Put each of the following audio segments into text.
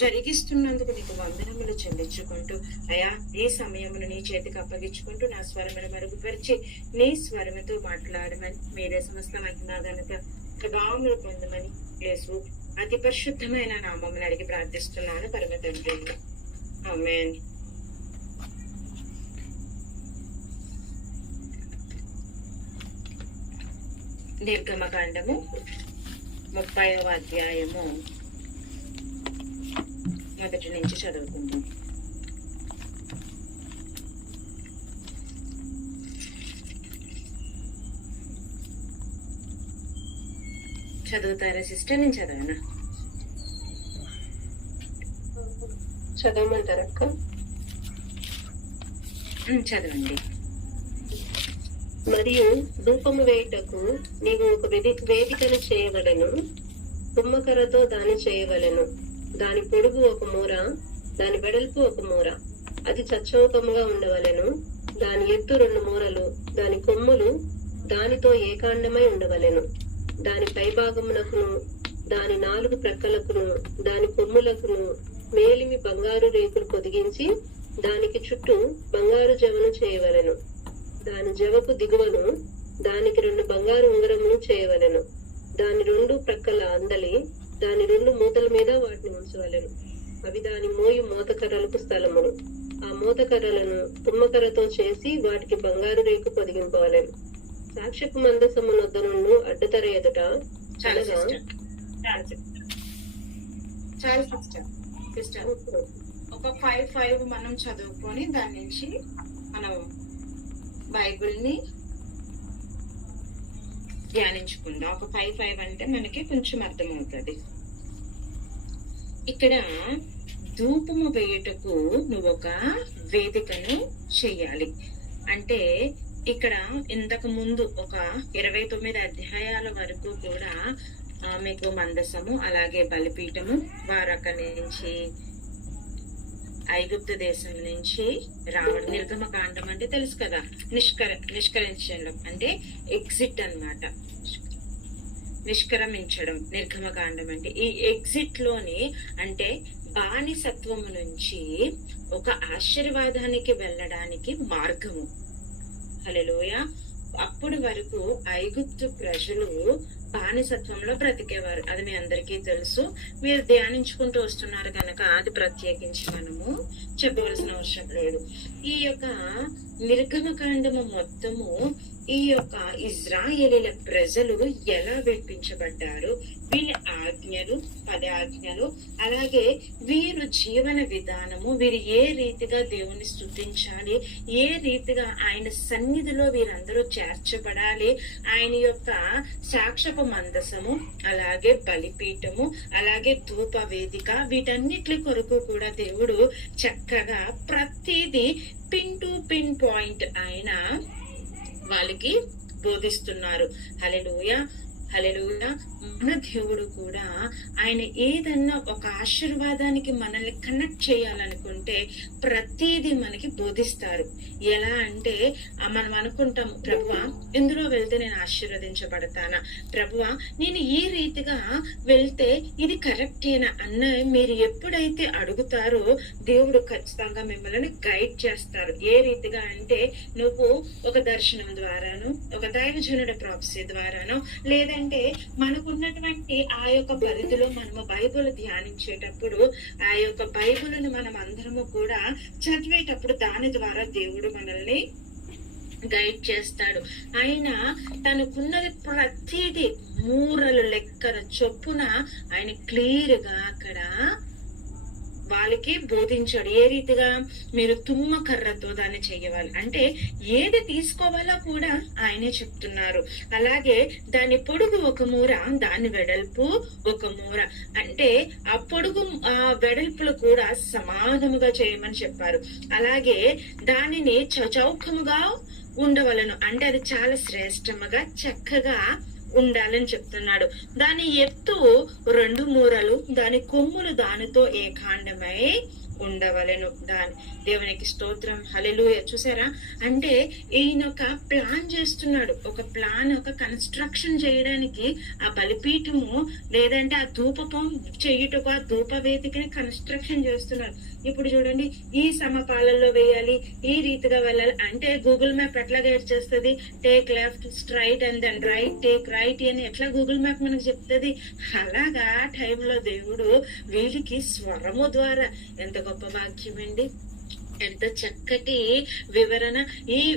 జరిగిస్తున్నందుకు నీకు వందనములు చెల్లించుకుంటూ అయా ఈ సమయమును నీ చేతికి అప్పగించుకుంటూ నా స్వరమును మరుగుపరిచి నీ స్వరముతో మాట్లాడమని మీరే సమస్త మహిమ ఘనత ప్రభావములు పొందమని యేసు అతి పరిశుద్ధమైన నామమును అడిగి ప్రార్థిస్తున్నాను పరమ తండ్రి. ఆమేన్. నిర్గమకాండము 30వ అధ్యాయము మొదటి నుంచి చదువుకుందాం. చదువుతారా సిస్టర్? నేను చదవనా? చదవమంటారా అక్క? చదవండి. మరియు ధూపము వేయుటకు నీవు ఒక వేదికను చేయవలెను, తుమ్మకర్రతో దాన్ని చేయవలెను. దాని పొడుగు ఒక మూర, దాని వెడల్పు ఒక మూర, అది చచ్చౌకముగా ఉండవలెను. దాని ఎత్తు 2 మూరలు, దాని కొమ్ములు దానితో ఏకాండమై ఉండవలెను. దాని పైభాగమునకును దాని 4 ప్రక్కలకును దాని కొమ్ములకును మేలిమి బంగారు రేకులు పొదిగించి దానికి చుట్టూ బంగారు జవను చేయవలెను. దాని జవకు దిగువను దానికి 2 బంగారు ఉంగరములు చేయవలెను. దాని 2 ప్రక్కల అందలి దాని 2 మూతల మీద వాటిని ఉంచవలెను. అవి దాని మోయు మోతకర్రలకు స్థలములు. ఆ మోతకర్రలను తుమ్మకర్రతో చేసి వాటికి బంగారు రేకు పొదిగింపవలెను. సాక్ష్యపు మందసము నొద్ద నుండి అడ్డతర ఎదుట ఒక 5 మనం చదువుకొని దాని నుంచి మనం బైబిల్ ని ధ్యానించుకుందాం. ఒక 5 అంటే మనకి కొంచెం అర్థమవుతుంది. ఇక్కడ ధూపము వేయుటకు నువ్వు ఒక వేదికను చెయ్యాలి అంటే ఇక్కడ ఇంతకు ముందు ఒక 29 అధ్యాయాల వరకు కూడా మీకు మందసము అలాగే బలిపీఠము వారు అక్కడి నుంచి ఐగుప్తు దేశం నుంచి రావడం. నిర్గమకాండం అంటే తెలుసు కదా, నిష్కరించడం అంటే ఎగ్జిట్ అన్నమాట, నిష్క్రమించడం. నిర్గమకాండం అంటే ఈ ఎగ్జిట్ లోని అంటే బానిసత్వము నుంచి ఒక ఆశీర్వాదానికి వెళ్ళడానికి మార్గము. హల్లెలూయా. అప్పుడు వరకు ఐగుప్తు ప్రజలు బానిసత్వంలో బ్రతికేవారు, అది మీ అందరికీ తెలుసు. మీరు ధ్యానించుకుంటూ వస్తున్నారు కనుక అది ప్రత్యేకించి మనము చెప్పవలసిన అవసరం లేదు. ఈ యొక్క నిర్గమకాండము మొత్తము ఈ యొక్క ఇజ్రాయేలీల ప్రజలు ఎలా విడిపించబడ్డారు, వీరి ఆజ్ఞలు 10 ఆజ్ఞలు, అలాగే వీరు జీవన విధానము, వీరు ఏ రీతిగా దేవుని స్తుతించాలి, ఏ రీతిగా ఆయన సన్నిధిలో వీరందరూ చేర్చబడాలి, ఆయన యొక్క సాక్ష్యపు మందసము అలాగే బలిపీఠము అలాగే ధూప వేదిక, వీటన్నిటి కొరకు కూడా దేవుడు చక్కగా ప్రతిదీ పిన్ టు పిన్ పాయింట్ ఆయన వాళ్ళకి బోధిస్తున్నారు. హల్లెలూయా, హల్లెలూయా. మన దేవుడు కూడా ఆయన ఏదన్నా ఒక ఆశీర్వాదానికి మనల్ని కనెక్ట్ చేయాలనుకుంటే ప్రతిదీ మనకి బోధిస్తారు. ఎలా అంటే మనం అనుకుంటాము, ప్రభువా ఇందులో వెళ్తే నేను ఆశీర్వదించబడతానా, ప్రభువా నేను ఈ రీతిగా వెళ్తే ఇది కరెక్టేనా అన్న మీరు ఎప్పుడైతే అడుగుతారో దేవుడు ఖచ్చితంగా మిమ్మల్ని గైడ్ చేస్తారు. ఏ రీతిగా అంటే నువ్వు ఒక దర్శనం ద్వారాను, ఒక దైవజనుడి ప్రాఫెసీ ద్వారాను, లేదంటే మనకు ఉన్నటువంటి ఆ యొక్క పరిధిలో మనము బైబిల్ ధ్యానించేటప్పుడు ఆ యొక్క బైబిల్ని మనం అందరము కూడా చదివేటప్పుడు దాని ద్వారా దేవుడు మనల్ని గైడ్ చేస్తాడు. ఆయన తనకున్నది ప్రతిదీ మూరలు లెక్కల చొప్పున ఆయన క్లియర్ గా అక్కడ వాళ్ళకి బోధించాడు. ఏ రీతిగా మీరు తుమ్మకర్రతో దాన్ని చెయ్యాలి అంటే ఏది తీసుకోవాలో కూడా ఆయనే చెప్తున్నారు. అలాగే దాని పొడుగు ఒక మూర, దాని వెడల్పు ఒక మూర, అంటే ఆ పొడుగు ఆ వెడల్పులు కూడా సమానముగా చేయమని చెప్పారు. అలాగే దానిని చౌకముగా ఉండవలను అంటే అది చాలా శ్రేష్టముగా చక్కగా ఉండాలని చెప్తున్నాడు. దాని ఎత్తు 2 మూరలు, దాని కొమ్ములు దానితో ఏకాండమై ఉండవలెను. దేవునికి స్తోత్రం, హల్లెలూయా. చూసారా, అంటే ఈయన ఒక ప్లాన్ చేస్తున్నాడు, ఒక ప్లాన్, ఒక కన్స్ట్రక్షన్ చేయడానికి ఆ బలిపీఠము లేదంటే ఆ ధూపం చేయుటకు ఆ ధూప వేదికని కన్స్ట్రక్షన్ చేస్తున్నాడు. ఇప్పుడు చూడండి, ఈ సమపాలలో వేయాలి, ఈ రీతిగా వెళ్ళాలి అంటే గూగుల్ మ్యాప్ ఎట్లా గైడ్ చేస్తుంది? Take left, straight and then right, take right అని ఎట్లా గూగుల్ మ్యాప్ మనకు చెప్తుంది? అలాగా టైంలో దేవుడు వీళ్ళకి స్వరము ద్వారా, ఎంత గొప్ప భాగ్యం అండి, ఎంత చక్కటి వివరణ.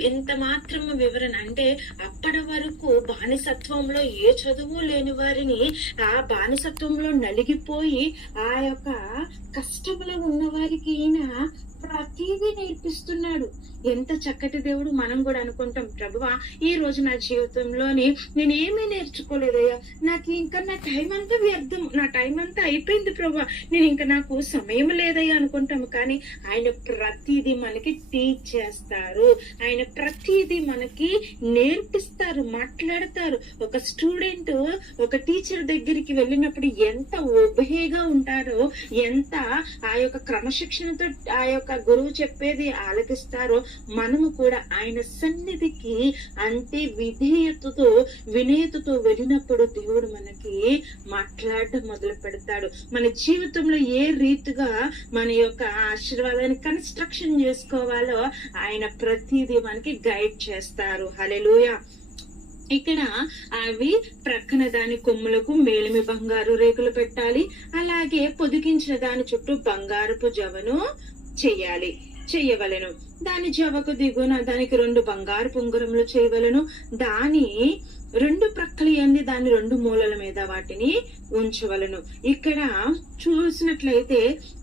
ఇంత మాత్రము వివరణ అంటే అప్పటి వరకు బానిసత్వంలో ఏ చదువు లేని వారిని ఆ బానిసత్వంలో నలిగిపోయి ఆ యొక్క కష్టంలో ఉన్న వారికి ఈయన ప్రతిదీ నేర్పిస్తున్నాడు. ఎంత చక్కటి దేవుడు. మనం కూడా అనుకుంటాం, ప్రభువా ఈ రోజు నా జీవితంలోని నేనేమీ నేర్చుకోలేదయ్యా, నాకు ఇంకా నా టైం అంతా వ్యర్థం, నా టైం అంతా అయిపోయింది ప్రభువా, నేను ఇంకా నాకు సమయం లేదయ్యా అనుకుంటాము. కానీ ఆయన ప్రతిదీ మనకి టీచ్ చేస్తారు, ఆయన ప్రతిదీ మనకి నేర్పిస్తారు, మాట్లాడతారు. ఒక స్టూడెంట్ ఒక టీచర్ దగ్గరికి వెళ్ళినప్పుడు ఎంత ఒబేగా ఉంటారో, ఎంత ఆ యొక్క క్రమశిక్షణతో ఆ యొక్క గురువు చెప్పేది ఆలకిస్తారో, మనము కూడా ఆయన సన్నిధికి అంతే వినయతతో వెళ్ళినప్పుడు దేవుడు మనకి మాట్లాడడం మొదలు పెడతాడు. మన జీవితంలో ఏ రీతిగా మన యొక్క ఆశీర్వాదాన్ని కన్స్ట్రక్షన్ చేసుకోవాలో ఆయన ప్రతిదీ మనకి గైడ్ చేస్తారు. హల్లెలూయా. ఇక్కడ అవి ప్రక్కన దాని కొమ్ములకు మేలిమి బంగారు రేకులు పెట్టాలి. అలాగే పొదిగించిన దాని చుట్టూ బంగారపు జవను చెయ్యవలెను. దాని జవకు దిగున దానికి 2 బంగారు ఉంగరములు చేయవలెను. దాని 2 ప్రక్కలు ఏంది, దాని 2 మూలల మీద వాటిని ఉంచవలను. ఇక్కడ చూసినట్లయితే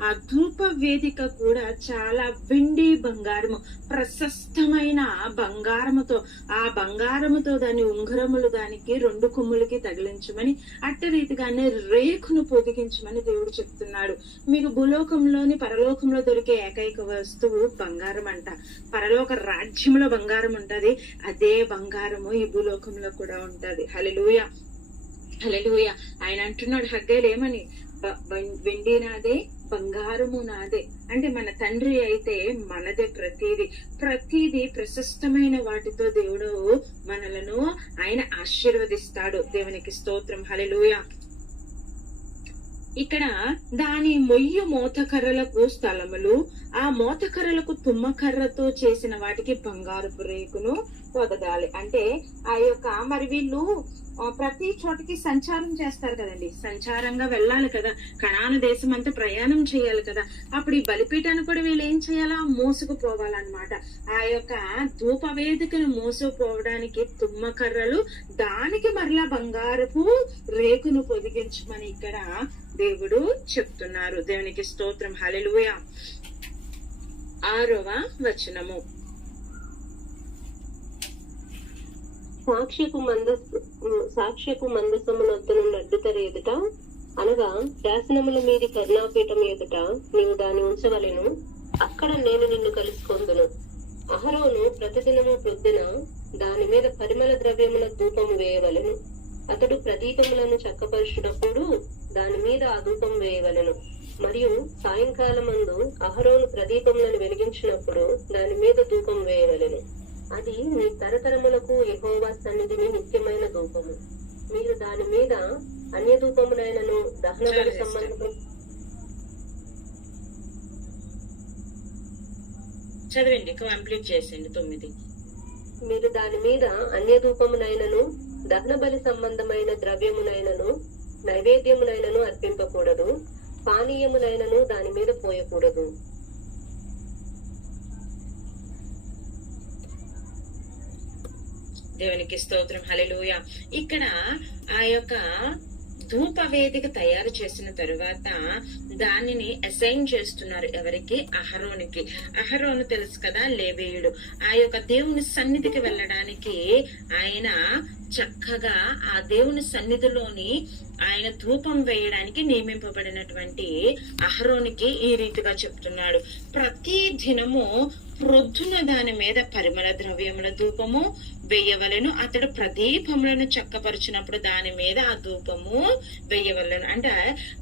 ఆ ధూప వేదిక కూడా చాలా వెండి బంగారము, ప్రశస్తమైన బంగారముతో, ఆ బంగారముతో దాని ఉంగరములు దానికి 2 కొమ్ములకి తగిలించమని, అట్ట రీతిగానే రేకును పొదిగించమని దేవుడు చెప్తున్నాడు. మీకు భూలోకంలోని పరలోకంలో దొరికే ఏకైక వస్తువు బంగారం అంట. పరలోక రాజ్యంలో బంగారం ఉంటది, అదే బంగారము ఈ భూలోకంలో కూడా ఉంటది. హల్లెలూయా, హల్లెలూయా. ఆయన అంటున్నాడు హగ్గేలు ఏమని, వెండి నాదే, బంగారము నాదే. అంటే మన తండ్రి అయితే మనదే. ప్రతిదీ ప్రశస్తమైన వాటితో దేవుడు మనలను ఆయన ఆశీర్వదిస్తాడు. దేవునికి స్తోత్రం, హల్లెలూయా. ఇక్కడ దాని మొయ్యి మోతకర్రలకు స్థలములు, ఆ మోతకర్రలకు తుమ్మకర్రతో చేసిన వాటికి బంగారపు రేకును పొదగాలి. అంటే ఆ యొక్క మరి వీళ్ళు ప్రతి చోటికి సంచారం చేస్తారు కదండి, సంచారంగా వెళ్ళాలి కదా, కనాను దేశం అంతా ప్రయాణం చేయాలి కదా. అప్పుడు ఈ బలిపీఠాన్ని కూడా వీళ్ళు ఏం చేయాలా, మోసుకుపోవాలన్నమాట. ఆ యొక్క ధూప వేదికను మోసుకుపోవడానికి తుమ్మకర్రలు, దానికి మరలా బంగారపు రేకును పొదిగించమని ఇక్కడ దేవుడు చెప్తున్నారు. దేవునికి స్తోత్రం, హల్లెలూయా. 6వ వచనము. సాక్ష్యపు మందసమునొద్ద నుండి అడ్డుతర ఎదుట, అనగా శాసనముల మీది కరుణాపీఠం ఎదుట నీవు దాన్ని ఉంచవలెను. అక్కడ నేను నిన్ను కలుసుకొందును. అహరోను ప్రతిదినము ప్రొద్దున దాని మీద పరిమళ ద్రవ్యముల ధూపము వేయవలెను. అతడు ప్రదీపములను చక్కపరుచుటప్పుడు దాని మీద ఆ ధూపం వేయవలెను. మరియు సాయంకాలమందు అహరోను ప్రదీపములను వెలిగించినప్పుడు దాని మీద ధూపం వేయవలెను. అది మీ తరతరములకు యెహోవా సన్నిధిని నిత్యమైన ధూపము. మీరు దాని మీద అన్య ధూపమునైనను దహన బలి సంబంధము చదవండి, కంప్లీట్ చేసింది 9. మీరు దాని మీద అన్య ధూపమునైనను దహన బలి సంబంధమైన ద్రవ్యమునైనను నైవేద్యమునైనను అర్పింపకూడదు. పానీయమునైనను దాని మీద పోయకూడదు. దేవునికి స్తోత్రం, హల్లెలూయా. ఇక్కడ ఆ యొక్క ధూప వేదిక తయారు చేసిన తరువాత దానిని అసైన్ చేస్తున్నారు. ఎవరికి? అహరోనికి. అహరోను తెలుసు కదా, లేవీయుడు. ఆ యొక్క దేవుని సన్నిధికి వెళ్ళడానికి ఆయన చక్కగా ఆ దేవుని సన్నిధిలోని ఆయన ధూపం వేయడానికి నియమింపబడినటువంటి అహరోనికి ఈ రీతిగా చెప్తున్నాడు. ప్రతి దినము ప్రొద్దున దాని మీద పరిమళ ద్రవ్యముల ధూపము వేయవలెను. అతడు ప్రదీపములను చక్కపరిచినప్పుడు దాని మీద ఆ ధూపము వేయవలెను. అంటే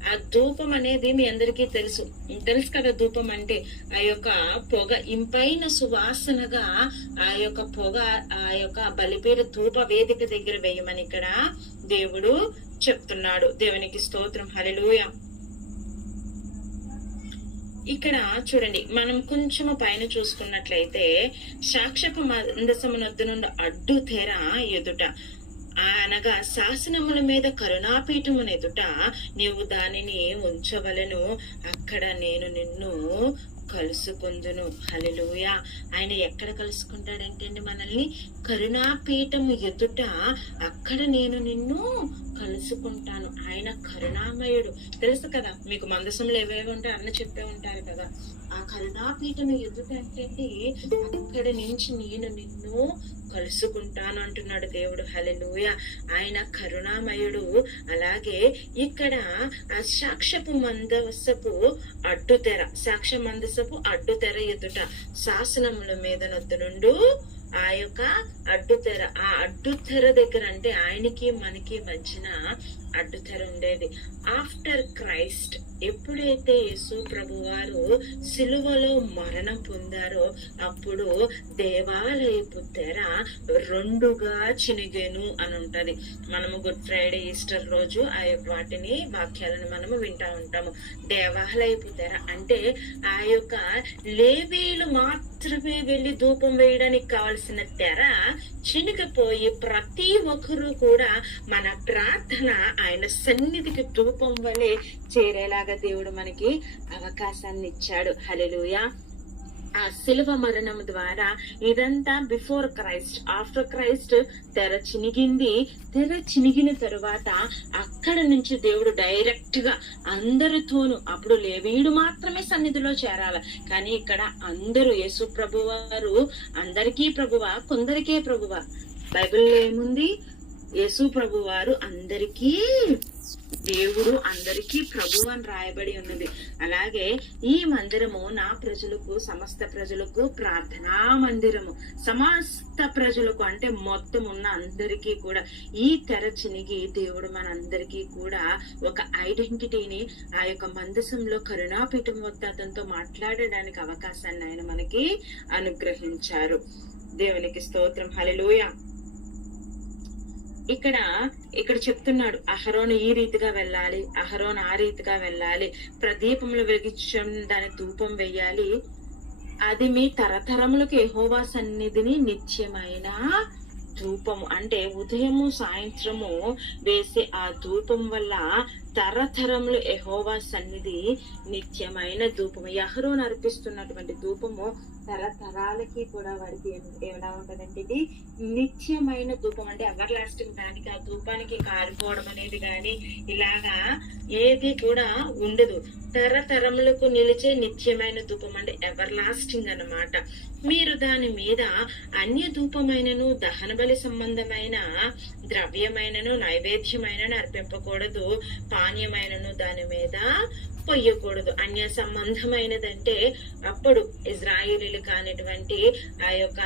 ఆ ధూపం అనేది మీ అందరికీ తెలుసు కదా. ధూపం అంటే ఆ యొక్క పొగ, ఇంపైన సువాసనగా ఆ యొక్క పొగ ఆ యొక్క బలిపీఠ ధూప వేదిక దగ్గర వేయమని ఇక్కడ దేవుడు చెప్తున్నాడు. దేవునికి స్తోత్రం, హల్లెలూయా. ఇక్కడ చూడండి, మనం కొంచెము పైన చూసుకున్నట్లయితే సాక్ష్యపు మందసమునొద్ద నుండి అడ్డు తెర ఎదుట అనగా శాసనముల మీద కరుణాపీఠమును ఎదుట నీవు దానిని ఉంచవలెను, అక్కడ నేను నిన్ను కలుసుకుందును. హల్లెలూయా. ఆయన ఎక్కడ కలుసుకుంటాడంటే అండి మనల్ని కరుణాపీఠము ఎదుట, అక్కడ నేను నిన్ను కలుసుకుంటాను. ఆయన కరుణామయుడు, తెలుసు కదా మీకు. మందసంలో ఏవేవి ఉంటాయి అన్న చెప్పే ఉంటారు కదా. ఆ కరుణాపీఠము ఎదుట అంటే అక్కడ నుంచి నేను నిన్ను కలుసుకుంటాను అంటున్నాడు దేవుడు. హల్లెలూయా. ఆయన కరుణామయుడు. అలాగే ఇక్కడ ఆ సాక్ష్యపు మందసపు అడ్డుతెర, సాక్ష్య మందసపు అడ్డుతెర ఎదుట శాసనముల మీద నొద్దు నుండు ఆ యొక్క అడ్డుతెర, ఆ అడ్డుతెర దగ్గర అంటే ఆయనకి మనకి మధ్యన అడ్డుతెర ఉండేది. ఆఫ్టర్ క్రైస్ట్, ఎప్పుడైతే యేసు ప్రభు వారు సిలువలో మరణం పొందారో అప్పుడు దేవాలయపు తెర రెండుగా చినిగేను అని ఉంటది. మనము గుడ్ ఫ్రైడే, ఈస్టర్ రోజు ఆ వాటిని వాక్యాలను మనము వింటా ఉంటాము. దేవాలయపు తెర అంటే ఆ యొక్క లేవీలు మాత్రమే వెళ్లి ధూపం వేయడానికి కావాల్సిన తెర చినిగిపోయి ప్రతి ఒక్కరూ కూడా మన ప్రార్థన ఆయన సన్నిధికి ధూపం వలె చేరేలాగా దేవుడు మనకి అవకాశాన్ని ఇచ్చాడు. హల్లెలూయా. ఆ శిలువ మరణం ద్వారా ఇదంతా బిఫోర్ క్రైస్ట్. ఆఫ్టర్ క్రైస్ట్ తెర చినిగింది. తెర చినిగిన తరువాత అక్కడ నుంచి దేవుడు డైరెక్ట్ గా అందరితోనూ, అప్పుడు లేవీయుడు మాత్రమే సన్నిధిలో చేరాలి, కానీ ఇక్కడ అందరూ యేసు ప్రభు వారు అందరికీ ప్రభువా, కొందరికే ప్రభువా. బైబిల్లో ఏముంది? యేసు ప్రభు వారు అందరికీ దేవుడు, అందరికీ ప్రభు అని రాయబడి ఉన్నది. అలాగే ఈ మందిరము నా ప్రజలకు, సమస్త ప్రజలకు ప్రార్థనా మందిరము. సమస్త ప్రజలకు అంటే మొత్తం ఉన్న అందరికీ కూడా ఈ తెర చినిగి దేవుడు మనందరికీ కూడా ఒక ఐడెంటిటీని ఆ యొక్క మందసంలో కరుణాపీఠం వద్ద అతనితో మాట్లాడడానికి అవకాశాన్ని ఆయన మనకి అనుగ్రహించారు. దేవునికి స్తోత్రం, హల్లెలూయా. ఇక్కడ చెప్తున్నాడు, అహరోను ఈ రీతిగా వెళ్ళాలి, అహరోను ఆ రీతిగా వెళ్ళాలి, ప్రదీపములు వెలిగించడం, దాని ధూపం వేయాలి. అది మీ తరతరములకు యెహోవా సన్నిధిని నిత్యమైన ధూపము. అంటే ఉదయము సాయంత్రము వేసే ఆ ధూపం వల్ల తరతరములు యెహోవా సన్నిధి నిత్యమైన ధూపము. అహరోను అర్పిస్తున్నటువంటి ధూపము తరతరాలకి కూడా వారికి ఎలా ఉంటదంటే ఇది నిత్యమైన ధూపం. అంటే ఎవర్ లాస్టింగ్. దానికి ఆ ధూపానికి కారిపోవడం అనేది కానీ ఇలాగా ఏది కూడా ఉండదు. తరతరములకు నిలిచే నిత్యమైన ధూపం అంటే ఎవర్ లాస్టింగ్ అన్నమాట. మీరు దాని మీద అన్య ధూపమైనను, దహన బలి సంబంధమైన ద్రవ్యమైనను, నైవేద్యమైనను అర్పింపకూడదు, పానీయమైనను దాని మీద పొయ్యకూడదు. అన్య సంబంధమైనదంటే అప్పుడు ఇజ్రాయేలీలు కానిటువంటి ఆ యొక్క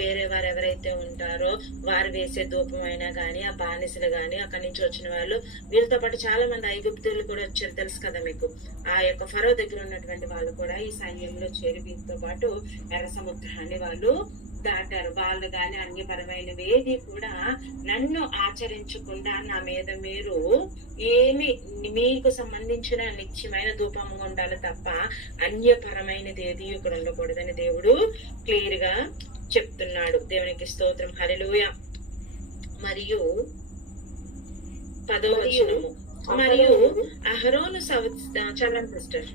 వేరే వారు ఎవరైతే ఉంటారో వారు వేసే ధూపమైనా గాని, ఆ బానిసలు గాని, అక్కడి నుంచి వచ్చిన వాళ్ళు, వీళ్ళతో పాటు చాలా మంది ఐగుప్తులు కూడా వచ్చారు, తెలుసు కదా మీకు. ఆ యొక్క ఫరో దగ్గర ఉన్నటువంటి వాళ్ళు కూడా ఈ సైన్యంలో చేరి వీరితో పాటు ఎర్ర సముద్రాన్ని వాళ్ళు దాటారు. వాళ్ళు గాని అన్యపరమైనవి ఏది కూడా నన్ను ఆచరించకుండా నా మీద మీరు ఏమి మీకు సంబంధించిన నిత్యమైన ధూపంగా ఉండాలి తప్ప అన్యపరమైనది ఏది ఇక్కడ ఉండకూడదని దేవుడు క్లియర్ గా చెప్తున్నాడు. దేవునికి స్తోత్రం, హల్లెలూయా. మరియు 10వ వచనము, మరియు అహరోను చల్లని సిస్టర్.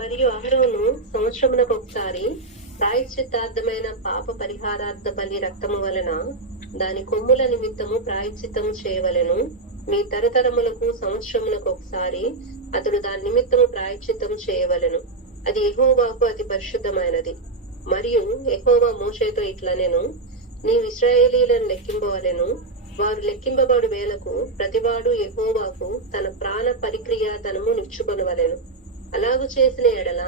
మరియు అహరోను సంవత్సరమునకు ఒకసారి ప్రాయశ్చిత్తార్థమైన పాప పరిహారార్థ బలి రక్తము వలన దాని కొమ్ముల నిమిత్తము ప్రాయశ్చిత్తము చేయవలెను. మీ తరతరములకు సంవత్సరములకు ఒకసారి అతడు దాని నిమిత్తము ప్రాయశ్చిత్తము చేయవలెను. అది యెహోవాకు అతి పరిశుద్ధమైనది. మరియు యెహోవా మోషేతో ఇట్లనెను, నీవు ఇశ్రాయేలీయులను లెక్కింపవలెను. వారు లెక్కింపబడు వేలకు ప్రతివాడు యెహోవాకు తన ప్రాణ పరిక్రియ ధనము నిచ్చుకొనవలెను. అలాగు చేసిన ఎడల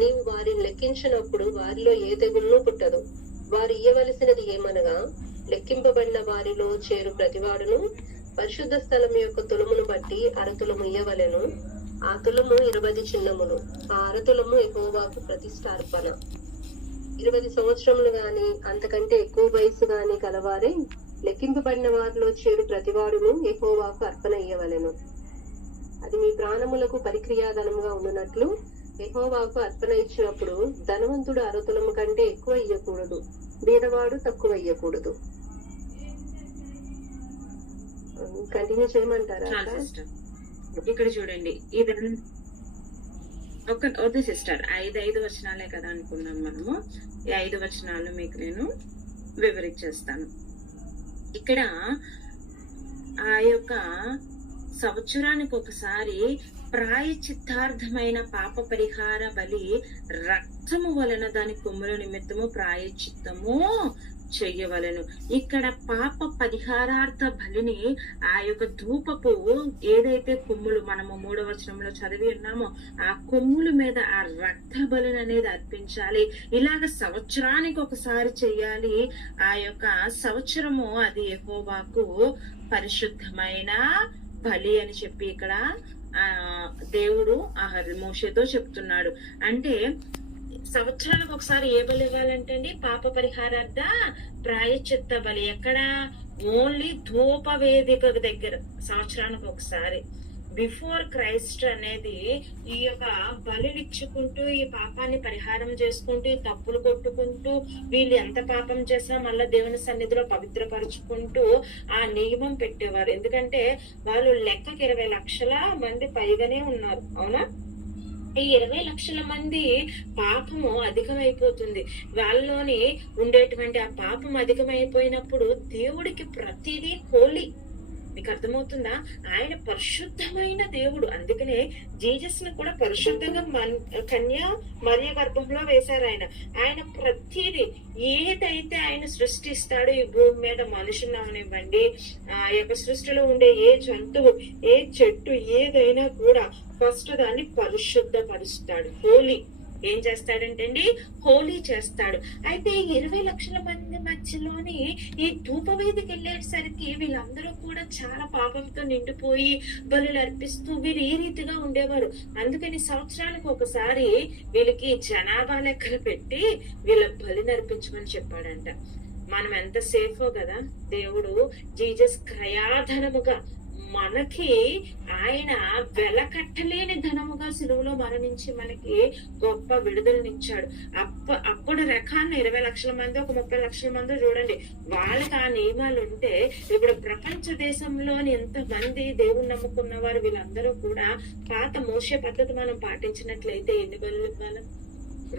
నీవు వారిని లెక్కించినప్పుడు వారిలో ఏ తెగుళ్ళు పుట్టదు. వారు ఇయ్యవలసినది ఏమనగా, లెక్కింపబడిన వారిలో చేరు ప్రతివాడును పరిశుద్ధ స్థలం యొక్క తులమును బట్టి అరతులము ఇయ్యవలెను. ఆ తులము 20 చిన్నములు. ఆ అరతులము యెహోవాకు ప్రతిష్టార్పణ. 20 సంవత్సరములు గాని అంతకంటే ఎక్కువ వయసు గాని కలవారే లెక్కింపబడిన వారిలో చేరు ప్రతివాడును యెహోవాకు అర్పణ ఇయ్యవలెను. అది మీ ప్రాణములకు పరిక్రియాధనముగా ఉండునట్లు యెహోవాకు అర్పణ ఇచ్చినప్పుడు ధనవంతుడు అరతులము కంటే ఎక్కువ ఇయ్యకూడదు, బీదవాడు తక్కువ ఇయ్యకూడదు. కంటిన్యూ చేయమంటారా? చాలు సిస్టర్. ఇక్కడ చూడండి, ఇది ఒక సిస్టర్ 5 వచనాలే కదా అనుకున్నాం మనము. ఈ 5 వచనాలు మీకు నేను వివరించేస్తాను. ఇక్కడ ఆ యొక్క సంవత్సరానికి ఒకసారి ప్రాయచిత్తార్థమైన పాప పరిహార బలి రక్తము వలన దాని కొమ్ముల నిమిత్తము ప్రాయచిత్తము చెయ్యవలను. ఇక్కడ పాప పరిహారార్థ బలిని ఆ యొక్క ధూపపు ఏదైతే కొమ్ములు మనము 3వ వచనంలో చదివి ఉన్నామో ఆ కొమ్ముల మీద ఆ రక్త బలిని అనేది అర్పించాలి. ఇలాగ సంవత్సరానికి ఒకసారి చెయ్యాలి. ఆ యొక్క సంవత్సరము అది యెహోవాకు పరిశుద్ధమైన బలి అని చెప్పి ఇక్కడ దేవుడు మోషేతో చెప్తున్నాడు. అంటే సంవత్సరానికి ఒకసారి ఏ బలి ఇవ్వాలంటే అండి, పాప పరిహారార్థ ప్రాయచిత్త బలి. ఎక్కడ? ఓన్లీ ధూప వేదిక దగ్గర సంవత్సరానికి ఒకసారి. బిఫోర్ క్రైస్ట్ అనేది ఈ యొక్క బలులు ఇచ్చుకుంటూ ఈ పాపాన్ని పరిహారం చేసుకుంటూ ఈ తప్పులు కొట్టుకుంటూ వీళ్ళు ఎంత పాపం చేసినా మళ్ళా దేవుని సన్నిధిలో పవిత్రపరుచుకుంటూ ఆ నియమం పెట్టేవారు. ఎందుకంటే వాళ్ళు లెక్కకి 20 లక్షల మంది పైగానే ఉన్నారు. అవునా? ఈ 20 లక్షల మంది పాపము అధికమైపోతుంది. వాళ్ళలోని ఉండేటువంటి ఆ పాపం అధికమైపోయినప్పుడు దేవుడికి ప్రతిదీ హోలీ. మీకు అర్థమవుతుందా? ఆయన పరిశుద్ధమైన దేవుడు. అందుకనే జీసస్ ను కూడా పరిశుద్ధంగా కన్యా మరియ గర్భంలో వేశారు. ఆయన ప్రతిదీ ఏదైతే ఆయన సృష్టిస్తాడో ఈ భూమి మీద మనుషులు అవనివ్వండి, ఆ యొక్క సృష్టిలో ఉండే ఏ జంతువు ఏ చెట్టు ఏదైనా కూడా ఫస్ట్ దాన్ని పరిశుద్ధపరుస్తాడు. హోలీ ఏం చేస్తాడంటే అండి, హోలీ చేస్తాడు. అయితే 20 లక్షల మంది మధ్యలోని ఈ ధూపవేదికి వెళ్ళేసరికి వీళ్ళందరూ కూడా చాలా పాపంతో నిండిపోయి బలులు అర్పిస్తూ వీళ్ళు ఈ రీతిగా ఉండేవారు. అందుకని సంవత్సరానికి ఒకసారి వీళ్ళకి జనాభా లెక్కలు పెట్టి వీళ్ళ బలిని అర్పించమని చెప్పాడంట. మనం ఎంత సేఫో కదా. దేవుడు జీసస్ క్రయాధనముగా మనకి ఆయన వెలకట్టలేని ధనముగా సిలువలో మరణించి మనకి గొప్ప విడుదలనిచ్చాడు. అప్పుడు రకాన్ని 20 లక్షల మంది 30 లక్షల మంది చూడండి, వాళ్ళకి ఆ నియమాలు ఉంటే ఇప్పుడు ప్రపంచ దేశంలోని ఎంతమంది దేవుని నమ్ముకున్న వారు వీళ్ళందరూ కూడా పాత మోసే పద్ధతి మనం పాటించినట్లయితే ఎన్ని బలులు ఇవ్వాలి?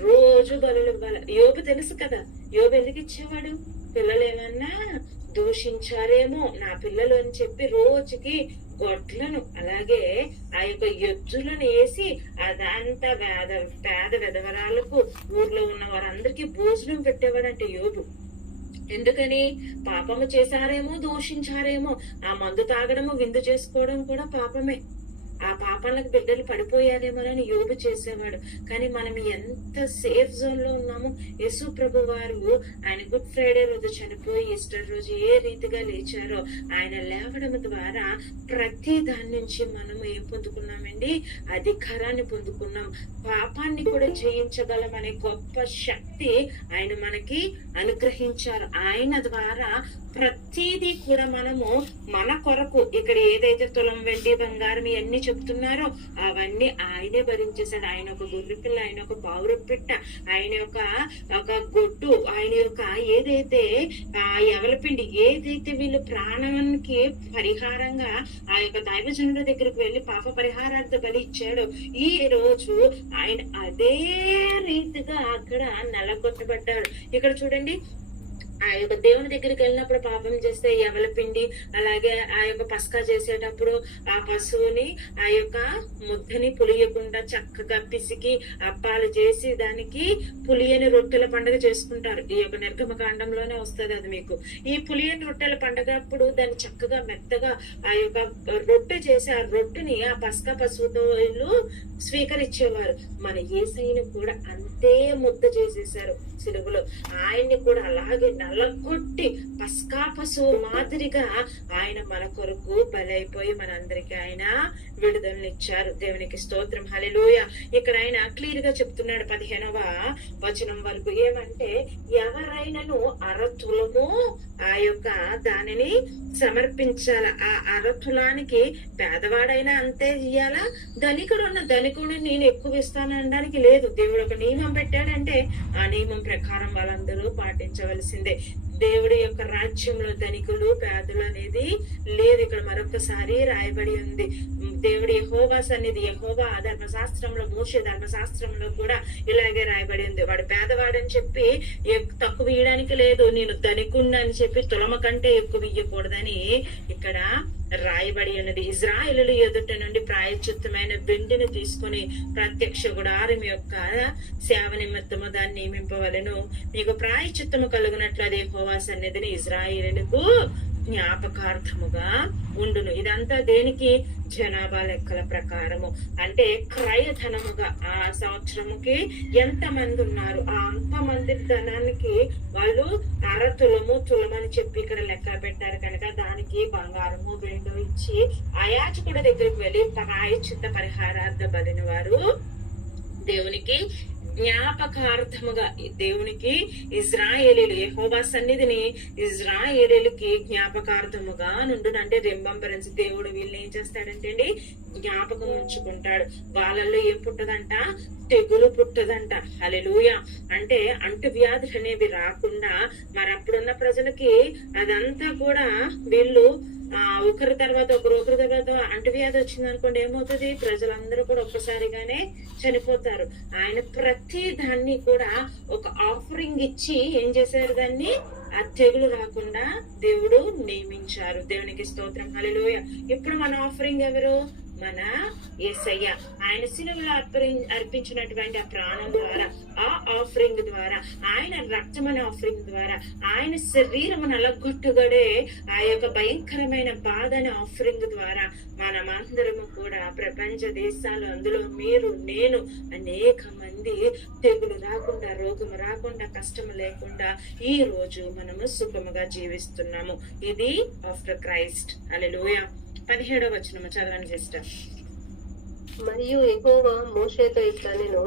రోజు బలులు ఇవ్వాలి. యోబు తెలుసు కదా, యోబు ఎందుకు ఇచ్చేవాడు? పిల్లలు ఏమన్నా దూషించారేమో నా పిల్లలు అని చెప్పి రోజుకి గొడ్లను అలాగే ఆ యొక్క ఎద్దులను వేసి అదంతా పేద విధవరాలకు ఊర్లో ఉన్న వారందరికీ భోజనం పెట్టేవాడంటే యోబు. ఎందుకని? పాపము చేశారేమో, దూషించారేమో. ఆ మందు తాగడము విందు చేసుకోవడం కూడా పాపమే. ఆ పాపాలకు బిడ్డలు పడిపోయారేమోనని యోబు చేసేవాడు. కానీ మనం ఎంత సేఫ్ జోన్ లో ఉన్నాము. యేసు ప్రభు వారు ఆయన గుడ్ ఫ్రైడే రోజు చనిపోయి ఈస్టర్ రోజు ఏ రీతిగా లేచారో ఆయన లేవడం ద్వారా ప్రతి దాని నుంచి మనం ఏం పొందుకున్నామండి? అధికారాన్ని పొందుకున్నాం. పాపాన్ని కూడా జయించగలం అనే గొప్ప శక్తి ఆయన మనకి అనుగ్రహించారు. ఆయన ద్వారా ప్రతిదీ కూడా మనము మన కొరకు ఇక్కడ ఏదైతే తులం వెండి బంగారం ఇవన్నీ చెప్తున్నారో అవన్నీ ఆయనే భరించేశాడు. ఆయన ఒక గొర్రె పిల్ల, ఆయన ఒక పావురం పిట్ట, ఆయన ఒక గొడ్డు, ఆయన యొక్క ఏదైతే ఎవలపిండి ఏదైతే వీళ్ళు ప్రాణానికి పరిహారంగా ఆ యొక్క దైవజనుల దగ్గరకు వెళ్లి పాప పరిహారార్థ బలి ఇచ్చాడో ఈ రోజు ఆయన అదే రీతిగా అక్కడ నెలకొట్టబడ్డాడు. ఇక్కడ చూడండి, ఆ యొక్క దేవుని దగ్గరికి వెళ్ళినప్పుడు పాపం చేస్తే యవల పిండి, అలాగే ఆ యొక్క పస్కా చేసేటప్పుడు ఆ పశువుని ఆ యొక్క ముద్దని పులియకుండా చక్కగా పిసికి అప్పాలు చేసి దానికి పులియని రొట్టెల పండుగ చేసుకుంటారు. ఈ యొక్క నిర్గమకాండంలోనే వస్తుంది అది మీకు. ఈ పులియని రొట్టెల పండుగ అప్పుడు దాన్ని చక్కగా మెత్తగా ఆ యొక్క రొట్టె చేసి ఆ రొట్టెని ఆ పస్కా పశువుతో వీళ్ళు స్వీకరించేవారు. మన యేసయ్యను కూడా అంతే ముద్ద చేసేసారు సిలువలో. ఆయన్ని కూడా అలాగే నల్లగొట్టి పస్కా పశువు మాదిరిగా ఆయన మన కొరకు బలైపోయి మనందరికీ ఆయన విడుదలనిచ్చారు. దేవునికి స్తోత్రం, హల్లెలూయా. ఇక్కడ ఆయన క్లియర్ గా చెప్తున్నాడు 15వ వచనం వరకు ఏమంటే, ఎవరైనాను అరతులము ఆ యొక్క దానిని సమర్పించాల. ఆ అరతులానికి పేదవాడైనా అంతే ఇయ్యాలా, ధనికుడు ఉన్న ధనికుడు నేను ఎక్కువ ఇస్తాను అనడానికి లేదు. దేవుడు ఒక నియమం పెట్టాడంటే ఆ నియమం ప్రకారం వాళ్ళందరూ పాటించవలసిందే. దేవుడి యొక్క రాజ్యంలో ధనికులు పేదలు అనేది లేదు. ఇక్కడ మరొకసారి రాయబడి ఉంది. దేవుడి యెహోవా సన్నిధి, యెహోవా ధర్మశాస్త్రంలో, మోషే ధర్మశాస్త్రంలో కూడా ఇలాగే రాయబడి ఉంది. వాడు పేదవాడని చెప్పి తక్కువ ఇయ్యడానికి లేదు, నేను ధనికుణ్ణి అని చెప్పి తులమ కంటే ఎక్కువ ఇయ్యకూడదని ఇక్కడ రాయబడి ఉన్నది. ఇజ్రాయేలు ఎదుట నుండి ప్రాయశ్చిత్తమైన వెండిని తీసుకుని ప్రత్యక్ష గుడారం యొక్క సేవ నిమిత్తము దాన్ని నియమింపవలెను. మీకు ప్రాయశ్చిత్తము కలుగునట్లు అది యెహోవా సన్నిధిని ఇజ్రాయేలుకు జ్ఞాపకార్థముగా ఉండును. ఇదంతా దేనికి? జనాభా లెక్కల ప్రకారము. అంటే క్రయధనముగా ఆ సంవత్సరముకి ఎంత మంది ఉన్నారు, ఆ అంత మంది ధనానికి వాళ్ళు అరతులము తులమని చెప్పి ఇక్కడ లెక్క పెట్టారు కనుక దానికి బంగారము వెండి ఇచ్చి ఆ యాజకుడి దగ్గరికి వెళ్ళి ప్రాయశ్చిత్త పరిహారార్థ బలిని వారు దేవునికి జ్ఞాపకార్థముగా, దేవునికి ఇజ్రాయేలీలు యెహోవా సన్నిధిని ఇజ్రాయేలీలకి జ్ఞాపకార్థముగా నుండును. అంటే రింబంబరెన్స్. దేవుడు వీళ్ళని ఏం చేస్తాడంటే అండి, జ్ఞాపకం ఉంచుకుంటాడు. వాళ్ళల్లో ఏం పుట్టదంట? తెగులు పుట్టదంట. హల్లెలూయా. అంటే అంటు వ్యాధులు అనేవి రాకుండా మరి అప్పుడున్న ప్రజలకి అదంతా కూడా వీళ్ళు ఒకరి తర్వాత ఒకరి తర్వాత అంటువ్యాధి వచ్చింది అనుకోండి, ఏమవుతుంది? ప్రజలందరూ కూడా ఒక్కసారిగానే చనిపోతారు. ఆయన ప్రతి దాన్ని కూడా ఒక ఆఫరింగ్ ఇచ్చి ఏం చేశారు? దాన్ని ఆ తెగులు రాకుండా దేవుడు నియమించారు. దేవునికి స్తోత్రం, హల్లెలూయా. ఇప్పుడు మన ఆఫరింగ్ ఎవరు? మన యేసయ్య. ఆయన సిలువలో అర్పించినటువంటి ఆ ప్రాణం ద్వారా, ఆ ఆఫరింగ్ ద్వారా, ఆయన రక్తం అనే ఆఫరింగ్ ద్వారా, ఆయన శరీరం నలగొట్టుగడే ఆ యొక్క భయంకరమైన బాధ అనే ఆఫరింగ్ ద్వారా మనమందరము కూడా ప్రపంచ దేశాలు, అందులో మీరు నేను అనేక మంది తెగులు రాకుండా, రోగం రాకుండా, కష్టం లేకుండా ఈ రోజు మనము సుఖముగా జీవిస్తున్నాము. ఇది ఆఫ్టర్ క్రైస్ట్. హల్లెలూయా. 17వ వచనము చదవండి సిస్టర్. మరియు యెహోవా మోషేతో ఇట్లనెను,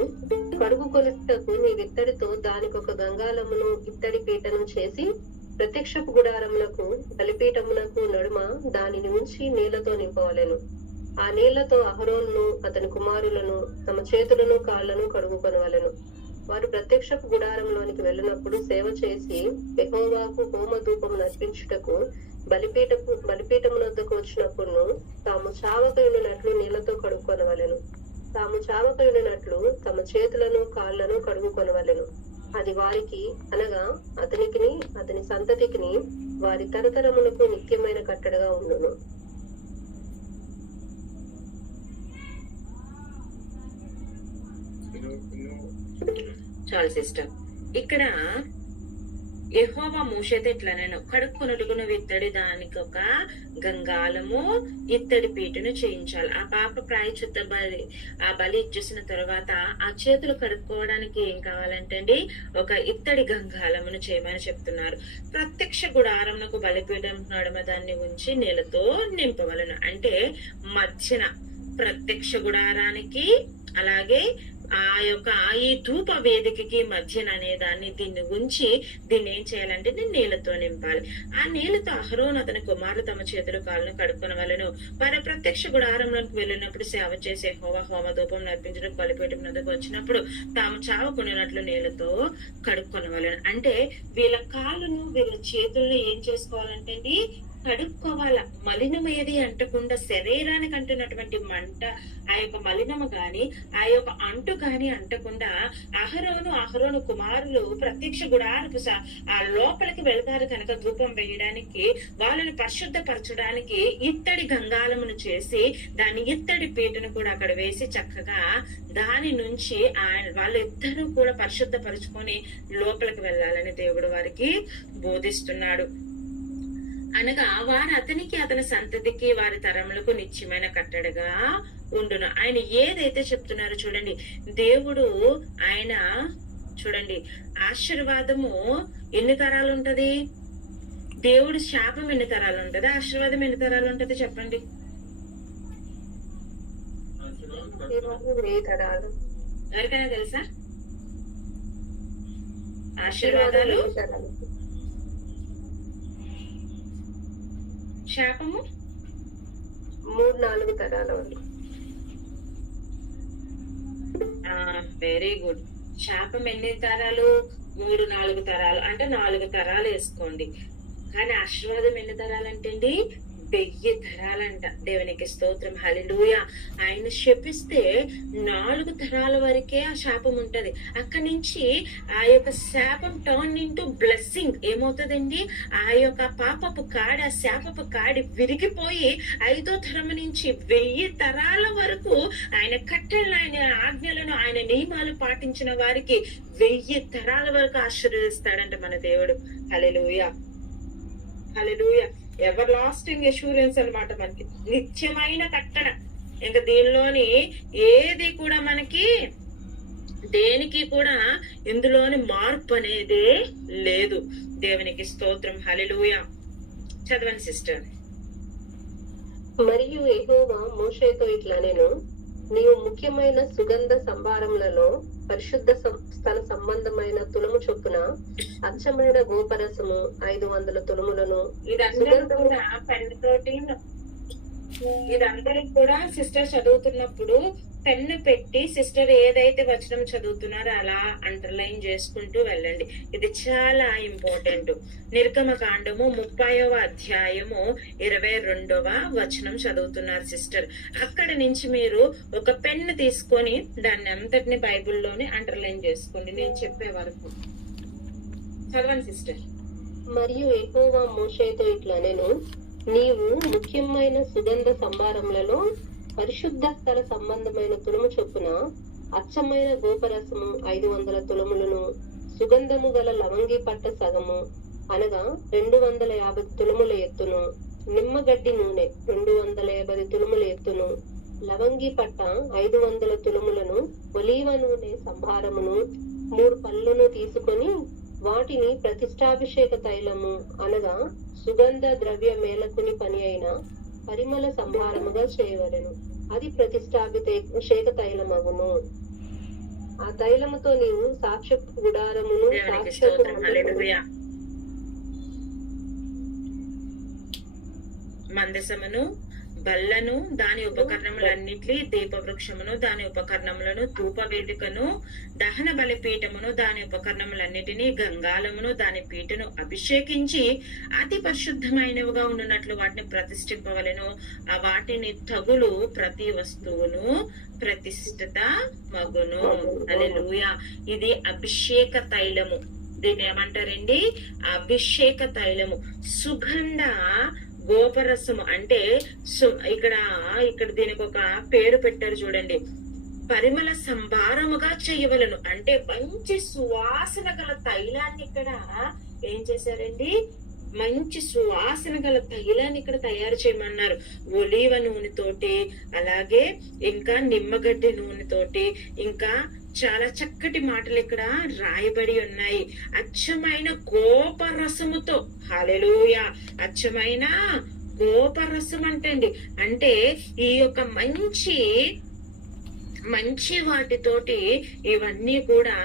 కడుగు కొనుటకు నీ ఇత్తడితో దానికి ఒక గంగాళమును ఇత్తడి పీటను చేసి ప్రత్యక్షపు గుడారమునకు బలిపీఠమునకు నడుమ దానిని ఉంచి నీళ్లతో నింపవలెను. ఆ నీళ్లతో అహరోనును అతని కుమారులను తమ చేతులను కాళ్లను కడుగుకొనవలెను. వారు ప్రత్యక్షపు గుడారంలోనికి వెళ్ళినప్పుడు సేవ చేసి యెహోవాకు హోమ ధూపం నర్పించుటకు బలిపీఠమునొద్దకు వచ్చినప్పుడు తాము చావకయునట్లు నీళ్లతో కడుక్కొనవలెను. తాము చావకయునట్లు తమ చేతులను కాళ్లను కడుగుకొనవలెను. అది వారికి అనగా అతనికిని అతని సంతతికిని వారి తరతరములకు నిత్యమైన కట్టడగా ఉండును. చాలు సిస్టర్. ఇక్కడ యెహోవా మోషేతో ఇట్లనెను, కడుక్కొనుటకు ఇత్తడి దానికి ఒక గంగాళము ఇత్తడి పీటను చేయించాలి. ఆ పాప ప్రాయశ్చిత్త బలి, ఆ బలి ఇచ్చేసిన తర్వాత ఆ చేతులు కడుక్కోవడానికి ఏం కావాలంటే అండి, ఒక ఇత్తడి గంగాళమును చేయమని చెప్తున్నారు. ప్రత్యక్ష గుడారమునకు బలిపీఠం నడుమ దాన్ని ఉంచి నీళ్లతో నింపవలను. అంటే మధ్యన ప్రత్యక్ష గుడారానికి అలాగే ఆ యొక్క ఈ ధూప వేదికకి మధ్యన అనే దాన్ని దీన్ని ఉంచి దీన్ని ఏం చేయాలంటే నీళ్లతో నింపాలి. ఆ నీళ్లతో అహరోను అతని కుమారులు తమ చేతులు కాళ్ళను కడుక్కొనవలెను. వారి ప్రత్యక్ష గుడారంలోకి వెళ్ళినప్పుడు సేవ చేసే హోమ ధూపం నర్పించడం బలిపీఠం నద్దకు వచ్చినప్పుడు తాము చావుకున్నట్లు నీళ్లతో కడుక్కొనవలెను. అంటే వీళ్ళ కాళ్ళను వీళ్ళ చేతులను ఏం చేసుకోవాలంటే కడుక్కోవాల. మలినం ఏది అంటకుండా, శరీరానికి అంటున్నటువంటి మంట, ఆ యొక్క మలినము గాని, ఆ యొక్క అంటు గాని అంటకుండా అహరోను కుమారులు ప్రత్యక్ష గుడారపు ఆ లోపలికి వెళ్తారు కనుక ధూపం వేయడానికి, వాళ్ళని పరిశుద్ధపరచడానికి ఇత్తడి గంగాళమును చేసి దాని ఇత్తడి పీటను కూడా అక్కడ వేసి చక్కగా దాని నుంచి వాళ్ళిద్దరూ కూడా పరిశుద్ధపరుచుకొని లోపలికి వెళ్ళాలని దేవుడు వారికి బోధిస్తున్నాడు. అనగా వారు అతనికి, అతని సంతతికి, వారి తరములకు నిత్యమైన కట్టడగా ఉండును. ఆయన ఏదైతే చెప్తున్నారో చూడండి, దేవుడు ఆయన చూడండి, ఆశీర్వాదము ఎన్ని తరాలు ఉంటది, దేవుడు శాపం ఎన్ని తరాలు ఉంటది, ఆశీర్వాదం ఎన్ని తరాలు ఉంటది చెప్పండి. ఎవరికైనా తెలుసా? ఆశీర్వాదాలు, శాపము 3-4 తరాలు. Very good. శాపం ఎన్ని తరాలు? 3-4 తరాలు, అంటే 4 తరాలు వేసుకోండి. కానీ ఆశీర్వాదం ఎన్ని తరాలు అంటే 1000 తరాలంట. దేవునికి స్తోత్రం, హల్లెలూయా. ఆయన శపిస్తే 4 తరాల వరకే ఆ శాపం ఉంటది. అక్కడి నుంచి ఆ యొక్క శాపం టర్న్ ఇంటూ బ్లెస్సింగ్ ఏమవుతుందండి, ఆ యొక్క పాపపు కాడి, ఆ శాపపు కాడి విరిగిపోయి 5వ తరం నుంచి 1000 తరాల వరకు ఆయన కట్టెలను, ఆయన ఆజ్ఞలను, ఆయన నియమాలు పాటించిన వారికి 1000 తరాల వరకు ఆశీర్వదిస్తాడంట మన దేవుడు. హల్లెలూయా, హల్లెలూయా. ఎవర్ లాస్టింగ్ అష్యూరెన్స్ అన్నమాట, మనకి నిత్యమైన కట్టడ. ఇంకా దీనిలోని ఏది కూడా మనకి దేనికి కూడా ఇందులోని మార్పు అనేది లేదు. దేవునికి స్తోత్రం, హల్లెలూయా. చదవండి సిస్టర్. మరియు యెహోవా మోషేతో ఇట్లా, నేను నీవు ముఖ్యమైన సుగంధ సంభారములలో పరిశుద్ధ స్థల సంబంధమైన తులము చొప్పున అచ్చమైన గోపరసము 500 తులములను, ఇదందరికి కూడా సిస్టర్ చదువుతున్నప్పుడు పెన్ను పెట్టి సిస్టర్ ఏదైతే వచనం చదువుతున్నారో అలా అండర్లైన్ చేసుకుంటూ వెళ్ళండి. ఇది చాలా ఇంపార్టెంట్. నిర్గమకాండము 30వ అధ్యాయము 22వ వచనం చదువుతున్నారు సిస్టర్. అక్కడ నుంచి మీరు ఒక పెన్ను తీసుకొని దాన్ని అంతటిని బైబిల్లోనే అండర్లైన్ చేసుకోండి నేను చెప్పే వరకు. చదవండి సిస్టర్. మరియు యెహోవా మోషేతో ఇట్లా, నేను నీవు ముఖ్యమైన సుగంధ సంభారములలో పరిశుద్ధ స్థల సంబంధమైన తులము చొప్పున అచ్చమైన గోపరసము 500 తులములను, సుగంధము గల లవంగి పట్ట సగము అనగా 250 తులముల ఎత్తును, నిమ్మగడ్డి నూనె 250 తులముల ఎత్తును, లవంగి పట్ట 500 తులములను, ఒలీవ నూనె సంభారమును 3 పళ్ళను తీసుకొని వాటిని ప్రతిష్టాభిషేక తైలము అనగా సుగంధ ద్రవ్య మేలకుని పని అయిన పరిమళ సంభారముగా చేయవలెను. అది ప్రతిష్టాభిషేక తైలమగును. ఆ తైలముతో నీవు సాక్ష్యపు గుడారమును, మందసమును, బల్లను, దాని ఉపకరణములన్నిటి, దీపవృక్షమును, దాని ఉపకరణములను, ధూప వేదికను, దహన బలిపీఠమును, దాని ఉపకరణములన్నిటినీ, గంగాళమును, దాని పీటను అభిషేకించి అతి పరిశుద్ధమైనవిగా ఉన్నట్లు వాటిని ప్రతిష్ఠింపవలెను. ఆ వాటిని తగులు ప్రతి వస్తువును ప్రతిష్ఠిత మగును. హల్లెలూయా. ఇది అభిషేక తైలము. దీన్ని ఏమంటారండి? అభిషేక తైలము. సుగంధ గోపరసము అంటే ఇక్కడ దీనికి ఒక పేరు పెట్టారు చూడండి, పరిమళ సంభారముగా చేయవలను. అంటే మంచి సువాసన గల తైలాన్ని ఇక్కడ ఏం చేశారండి? మంచి సువాసన గల తైలాన్ని ఇక్కడ తయారు చేయమన్నారు. ఒలీవ నూనెతోటి, అలాగే ఇంకా నిమ్మగడ్డి నూనెతోటి, ఇంకా చాలా చక్కటి మాటలు ఇక్కడ రాయబడి ఉన్నాయి. అచ్చమైన గోపరసముతో. హల్లెలూయా. అచ్చమైన గోపరసం అంటండి. అంటే ఈ యొక్క మంచి వాటితోటి ఇవన్నీ కూడా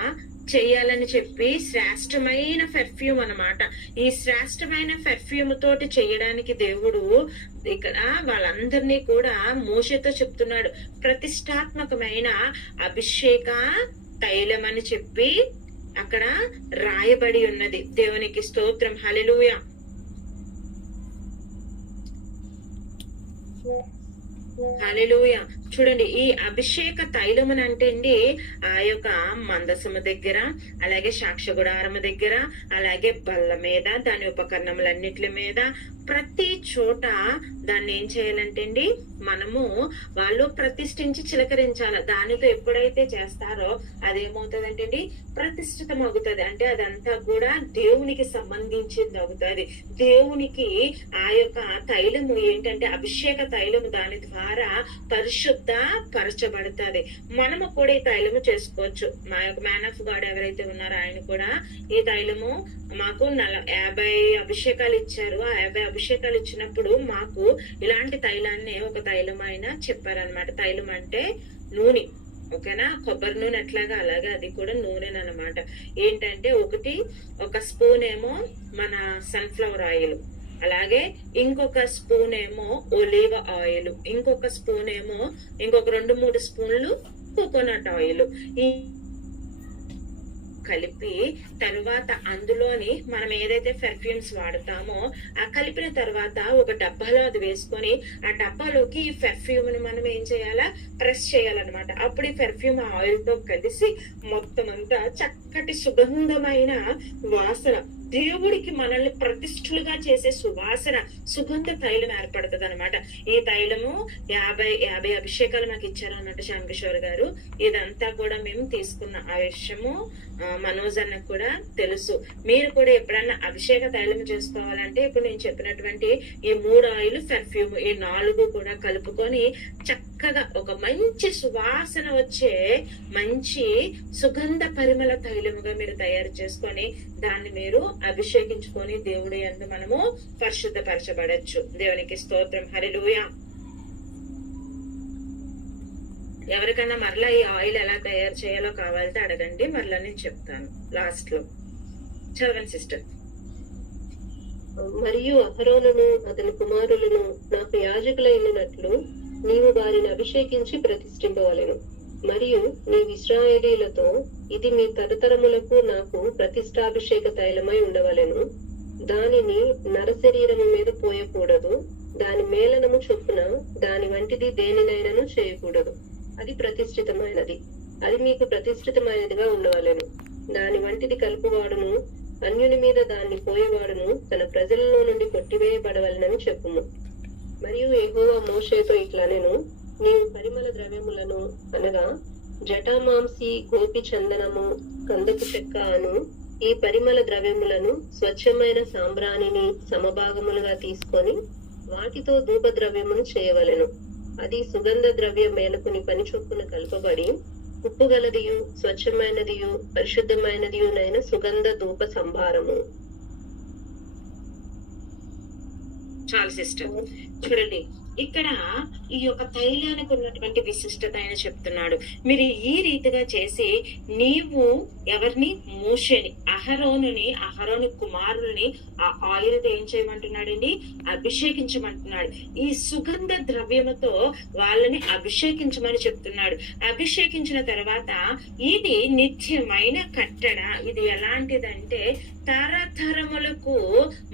చెయ్యాలని చెప్పి శ్రేష్టమైన పెర్ఫ్యూమ్ అన్నమాట. ఈ శ్రేష్టమైన పెర్ఫ్యూమ్ తోటి చేయడానికి దేవుడు ఇక్కడ వాళ్ళందరినీ కూడా మోషేతో చెప్తున్నాడు. ప్రతిష్టాత్మకమైన అభిషేక తైలం అని చెప్పి అక్కడ రాయబడి ఉన్నది. దేవునికి స్తోత్రం, హల్లెలూయా. హల్లెలూయా. చూడండి, ఈ అభిషేక తైలమును అంటే అండి ఆ యొక్క మందసము దగ్గర, అలాగే సాక్ష్య గుడారము దగ్గర, అలాగే బల్ల మీద, దాని ఉపకరణములన్నిటి మీద, ప్రతి చోట దాన్ని ఏం చేయాలంటే అండి మనము వాళ్ళు ప్రతిష్ఠించి చిలకరించాలి. దానితో ఎప్పుడైతే చేస్తారో అదేమవుతుందంటే అండి ప్రతిష్ఠితం అవుతుంది. అంటే అదంతా కూడా దేవునికి సంబంధించింది అవుతుంది. దేవునికి ఆ యొక్క తైలము ఏంటంటే అభిషేక తైలము, దాని ద్వారా పరిశుద్ధ పరచబడుతుంది. మనము కూడా ఈ తైలము చేసుకోవచ్చు. మా యొక్క మ్యాన్ ఆఫ్ గాడ్ ఎవరైతే ఉన్నారో ఆయన కూడా ఈ తైలము మాకు 50 అభిషేకాలు ఇచ్చారు. ఆ 50 అభిషేకాలు ఇచ్చినప్పుడు మాకు ఇలాంటి తైలాన్ని ఒక తైలం ఆయన చెప్పారనమాట. తైలం అంటే నూనె, ఓకేనా? కొబ్బరి నూనె ఎట్లాగా అలాగే అది కూడా నూనెనమాట. ఏంటంటే ఒక స్పూన్ ఏమో మన సన్ఫ్లవర్ ఆయిల్, అలాగే ఇంకొక స్పూన్ ఏమో ఒలీవ ఆయిల్, ఇంకొక స్పూన్ ఏమో ఇంకొక 2-3 స్పూన్లు కోకోనట్ ఆయిల్ ఈ కలిపి తర్వాత అందులోని మనం ఏదైతే పెర్ఫ్యూమ్స్ వాడతామో ఆ కలిపిన తర్వాత ఒక డబ్బాలో అది వేసుకొని ఆ డబ్బాలోకి ఈ పెర్ఫ్యూమ్ ని మనం ఏం చేయాలా, ప్రెస్ చేయాలన్నమాట. అప్పుడు ఈ పెర్ఫ్యూమ్ ఆయిల్ తో కలిసి మొత్తం అంతా చక్కటి సుగంధమైన వాసన, దేవుడికి మనల్ని ప్రతిష్ఠులుగా చేసే సుగంధ తైలం ఏర్పడుతుంది అనమాట. ఈ తైలము 50 అభిషేకాలు మాకు ఇచ్చారు అన్నట్టు శ్యామ్ కిషోర్ గారు. ఇదంతా కూడా మేము తీసుకున్న ఆ విషయము మనోజ్ అన్నకు కూడా తెలుసు. మీరు కూడా ఎప్పుడన్నా అభిషేక తైలం చేసుకోవాలంటే ఇప్పుడు నేను చెప్పినటువంటి ఈ 3 ఆయిల్, పెర్ఫ్యూమ్, ఈ 4 కూడా కలుపుకొని చక్కగా ఒక మంచి సువాసన వచ్చే మంచి సుగంధ పరిమళ తైలముగా మీరు తయారు చేసుకొని దాన్ని మీరు అభిషేకించుకొని దేవుడి యందు మనము పరిశుద్ధపరచబడచ్చు. దేవునికి స్తోత్రం. హల్లెలూయా. ఎవరికన్నా మరలా ఈ ఆయిల్ ఎలా తయారు చేయాలో కావాలంటే అడగండి, మరలా నేను చెప్తాను లాస్ట్ లో. చదవండి సిస్టర్. మరియు అహరోనును అతని కుమారులను నాకు యాజకులైనట్లు నీవు వారిని అభిషేకించి ప్రతిష్ఠింపవలెను. మరియు నీవు ఇశ్రాయేలీయులతో ఇది మీ తరతరములకు నాకు ప్రతిష్టాభిషేక తైలమై ఉండవలెను. దానిని నరశరీరము మీద పోయకూడదు. దాని మేళనము చొప్పున దాని వంటిది దేనినైనను చేయకూడదు. అది ప్రతిష్ఠితమైనది. అది మీకు ప్రతిష్ఠితమైనదిగా ఉండవలెను. దాని వంటిది కలుపువాడును అన్యుని మీద దాన్ని పోయేవాడును తన ప్రజలలో నుండి కొట్టివేయబడవలెనని చెప్పుము. మరియు యెహోవా మోషేతో ఇట్లనెను, నీవు పరిమళ ద్రవ్యములను అనగా జటామాంసి, గోపి చందనము, కందపు చెక్క అను ఈ పరిమళ ద్రవ్యములను స్వచ్ఛమైన సాంబ్రాణిని సమభాగములుగా తీసుకొని వాటితో ధూప ద్రవ్యమును చేయవలెను. అది సుగంధ ద్రవ్య మేలకుని పని చొప్పున కలపబడి ఉప్పు గలదియు స్వచ్ఛమైనదియు పరిశుద్ధమైనదియునైన సుగంధ ధూప సంభారము. చాలు సిస్టర్. చూడండి, ఇక్కడ ఈ యొక్క తైలానికి ఉన్నటువంటి విశిష్టత ఆయన చెప్తున్నాడు. మీరు ఈ రీతిగా చేసి నీవు ఎవరిని, మోషేని, అహరోను కుమారుల్ని ఆ ఆయిల్ ఏం చేయమంటున్నాడండి, అభిషేకించమంటున్నాడు. ఈ సుగంధ ద్రవ్యముతో వాళ్ళని అభిషేకించమని చెప్తున్నాడు. అభిషేకించిన తర్వాత ఇది నిత్యమైన కట్టడ. ఇది ఎలాంటిదంటే తరతరములకు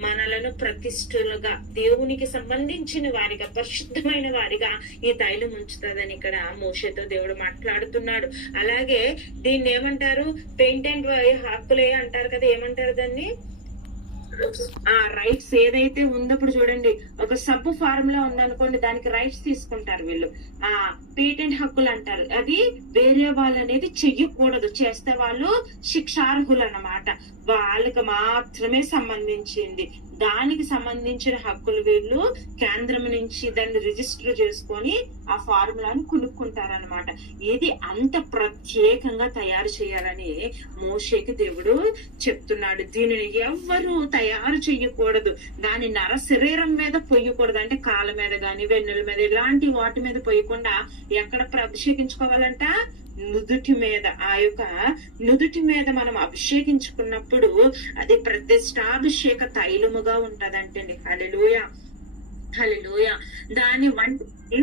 మనలను ప్రతిష్ఠులుగా, దేవునికి సంబంధించిన వారిగా, పరిశుద్ధమైన వారిగా ఈ తైలం ఉంచుతుందని ఇక్కడ మోషేతో దేవుడు మాట్లాడుతున్నాడు. అలాగే దీన్ని ఏమంటారు, పెయింట్ అండ్ హక్కులే అంటారు కదా, ఏమంటారు దాన్ని, ఆ రైట్స్ ఏదైతే ఉందప్పుడు చూడండి, ఒక సబ్బు ఫార్ములా ఉందనుకోండి, దానికి రైట్స్ తీసుకుంటారు వీళ్ళు, ఆ పేటెంట్ హక్కులు అంటారు. అది వేరే వాళ్ళు అనేది చెయ్యకూడదు, చేస్తే వాళ్ళు శిక్షార్హులు అన్నమాట. వాళ్ళకి మాత్రమే సంబంధించింది, దానికి సంబంధించిన హక్కులు వీళ్ళు కేంద్రం నుంచి దాన్ని రిజిస్టర్ చేసుకొని ఆ ఫార్ములాను కొనుక్కుంటారనమాట. ఇది అంత ప్రత్యేకంగా తయారు చేయాలని మోషేకి దేవుడు చెప్తున్నాడు. దీనిని ఎవ్వరూ తయారు చెయ్యకూడదు, దాని నర శరీరం మీద పొయ్యకూడదు, అంటే కాళ్ళ మీద గాని వెన్నుల మీద ఇలాంటి వాటి మీద పొయ్యకుండా ఎక్కడ అభిషేకించుకోవాలంట, నుదుటి మీద. ఆ యొక్క నుదుటి మీద మనం అభిషేకించుకున్నప్పుడు అది ప్రతిష్టాభిషేక తైలముగా ఉంటదంటండి. హల్లెలూయా, హల్లెలూయా. దాని వంటి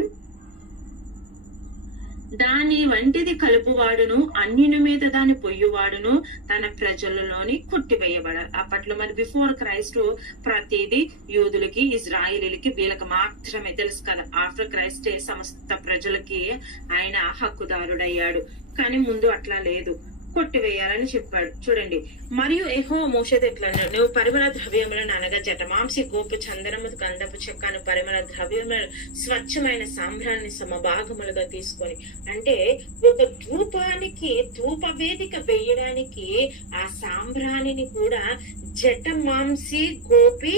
దాని వంటిది కలుపువాడును అన్యుని మీద దాని పొయ్యువాడును తన ప్రజలలోని కొట్టివేయబడాలి. అప్పట్లో మరి బిఫోర్ క్రైస్ట్ ప్రతిదీ యూదులకి, ఇజ్రాయిలీలకి, వీళ్ళకి మాత్రమే తెలుసు కదా. ఆఫ్టర్ క్రైస్టే సమస్త ప్రజలకి ఆయన హక్కుదారుడయ్యాడు. కానీ ముందు అట్లా లేదు, కొట్టివేయాలని చెప్పాడు. చూడండి, మరియు యెహోవా మోషేతో ఇట్లా అన్నాడు, నువ్వు పరిమళ ద్రవ్యములను అనగా జటమాంసి, గోపు, చందనము, గంధపు చెక్కను, పరిమళ ద్రవ్యములను, స్వచ్ఛమైన సాంబ్రాన్ని సమభాగములుగా తీసుకొని, అంటే ఒక ధూపానికి ధూప వేదిక వేయడానికి ఆ సాంబ్రాణిని కూడా జటమాంసి, గోపి,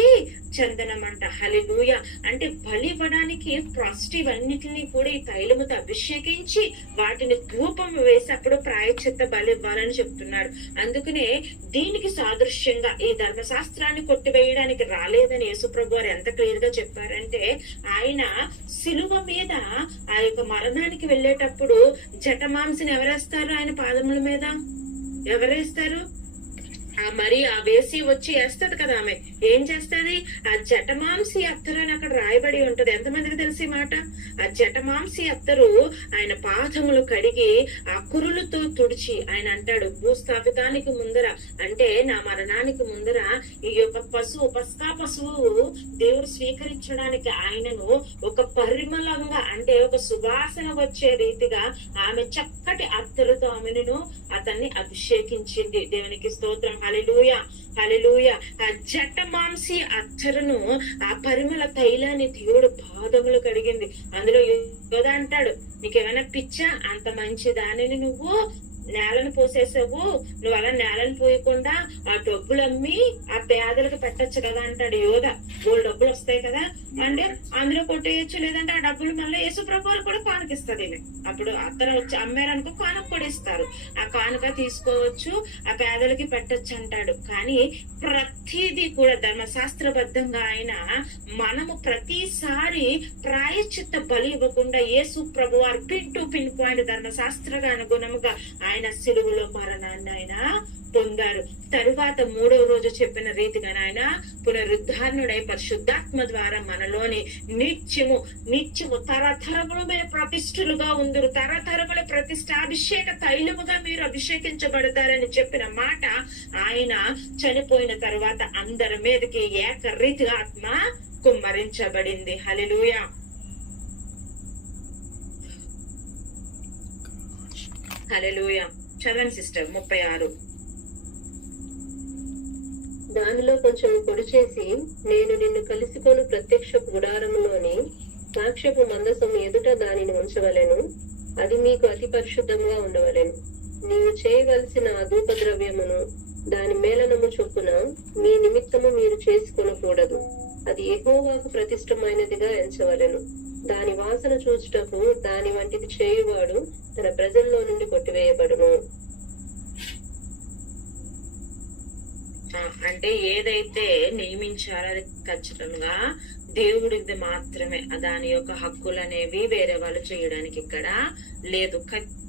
చందనం అంట. హల్లెలూయ. అంటే బలి ఇవ్వడానికి ఫస్ట్ ఇవన్నిటిని కూడా ఈ తైలముతో అభిషేకించి వాటిని ధూపం వేసి అప్పుడు ప్రాయశ్చిత్త బలి ఇవ్వాలని చెప్తున్నాడు. అందుకనే దీనికి సాదృశ్యంగా ఈ ధర్మశాస్త్రాన్ని కొట్టివేయడానికి రాలేదని యేసుప్రభు వారు ఎంత క్లియర్ గా చెప్పారంటే, ఆయన సిలువ మీద ఆ యొక్క మరణానికి వెళ్ళేటప్పుడు జటమాంసిని ఎవరేస్తారు? ఆయన పాదముల మీద ఎవరేస్తారు? మరి ఆ వేసి వచ్చి వేస్తది కదా, ఆమె ఏం చేస్తది? ఆ జటమాంసి అత్తరు అని అక్కడ రాయబడి ఉంటది. ఎంతమందికి తెలిసి మాట? ఆ జటమాంసి అత్తరు ఆయన పాదములు కడిగి ఆ కురులతో తుడిచి ఆయన అంటాడు, భూస్థాపితానికి ముందర, అంటే నా మరణానికి ముందర ఈ యొక్క పశువు, పస్కా పశువు దేవుడు స్వీకరించడానికి ఆయనను ఒక పరిమళంగా, అంటే ఒక సువాసన వచ్చే రీతిగా ఆమె చక్కటి అత్తరుతో ఆమెను అతన్ని అభిషేకించింది. దేవునికి స్తోత్రం. హల్లెలూయా, హల్లెలూయా. ఆ జటమాంసి అత్తరును, ఆ పరిమళ తైలాన్ని దేవుడు పాదములు కడిగింది. అందులో యోధ అంటాడు, నీకేమైనా పిచ్చా? అంత మంచి దానిని నువ్వు నేలను పోసేసావు, నువ్వు అలా నేలను పోయకుండా ఆ డబ్బులు అమ్మి ఆ పేదలకు పెట్టచ్చు కదా అంటాడు యోధ. 3 డబ్బులు వస్తాయి కదా, అంటే అందులో కొట్టేయచ్చు, లేదంటే ఆ డబ్బులు మళ్ళీ యేసుప్రభు వారు కూడా కానుకిస్తుంది. అప్పుడు అతను వచ్చి అమ్మారనుకో కానుక కూడా ఇస్తారు, ఆ కానుక తీసుకోవచ్చు, ఆ పేదలకి పెట్టచ్చు అంటాడు. కానీ ప్రతిదీ కూడా ధర్మశాస్త్రబద్ధంగా ఆయన మనము ప్రతిసారి ప్రాయశ్చిత్త బలి ఇవ్వకుండా యేసు ప్రభు వారు పిన్ టు పిన్ పాయింట్ ధర్మశాస్త్రగా అనుగుణముగా ఆయన సిలువలో మరణాన్ని ఆయన పొందారు. తరువాత 3వ రోజు చెప్పిన రీతిగా ఆయన పునరుద్ధారణుడై పరిశుద్ధాత్మ ద్వారా మనలోని నిత్యము తరతరములు మీరు ప్రతిష్ఠులుగా ఉందరు, తరతరముల ప్రతిష్ఠ అభిషేక తైలముగా మీరు అభిషేకించబడతారని చెప్పిన మాట ఆయన చనిపోయిన తర్వాత అందరి మీదకి ఏకరీతిగా ఆత్మ కుమ్మరించబడింది. హల్లెలూయా. హల్లెలూయా. చదవండి సిస్టర్. 36. దానిలో కొంచెం పొడి చేసి, నేను నిన్ను కలుసుకొని ప్రత్యక్ష గుడారములోని సాక్ష్యపు మందసం ఎదుట దానిని ఉంచవలెను. అది మీకు అతి పరిశుద్ధంగా ఉండవలెను. నీవు చేయవలసిన ఆ ధూపద్రవ్యమును దాని మేళనము చొప్పున మీ నిమిత్తము మీరు చేసుకొనకూడదు. అది యెహోవాకు ప్రతిష్టమైనదిగా ఎంచవలెను. దాని వాసన చూచుటకు దాని వంటిది చేయువాడు తన ప్రజల్లో నుండి కొట్టివేయబడును. అంటే ఏదైతే నియమించారో అది ఖచ్చితంగా దేవుడిది మాత్రమే. దాని యొక్క హక్కులు అనేవి వేరే వాళ్ళు చేయడానికి ఇక్కడ లేదు.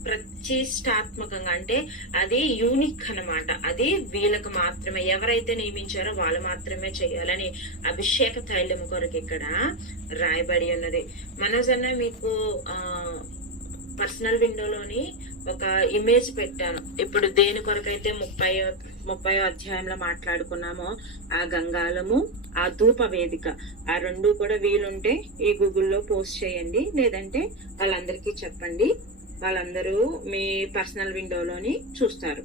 ప్రతిష్టాత్మకంగా అంటే అది యూనిక్ అన్నమాట. అది వీళ్ళకు మాత్రమే, ఎవరైతే నియమించారో వాళ్ళు మాత్రమే చేయాలని అభిషేక తైలము కొరకు ఇక్కడ రాయబడి ఉన్నది. మనోజ్ అన్న మీకు పర్సనల్ విండోలోని ఒక ఇమేజ్ పెట్టాను. ఇప్పుడు దేని కొరకైతే 30వ అధ్యాయంలో మాట్లాడుకున్నామో ఆ గంగాళము, ఆ ధూప వేదిక, ఆ 2 కూడా వీలుంటే ఈ గూగుల్లో పోస్ట్ చేయండి, లేదంటే వాళ్ళందరికీ చెప్పండి. వాళ్ళందరూ మీ పర్సనల్ విండోలోని చూస్తారు.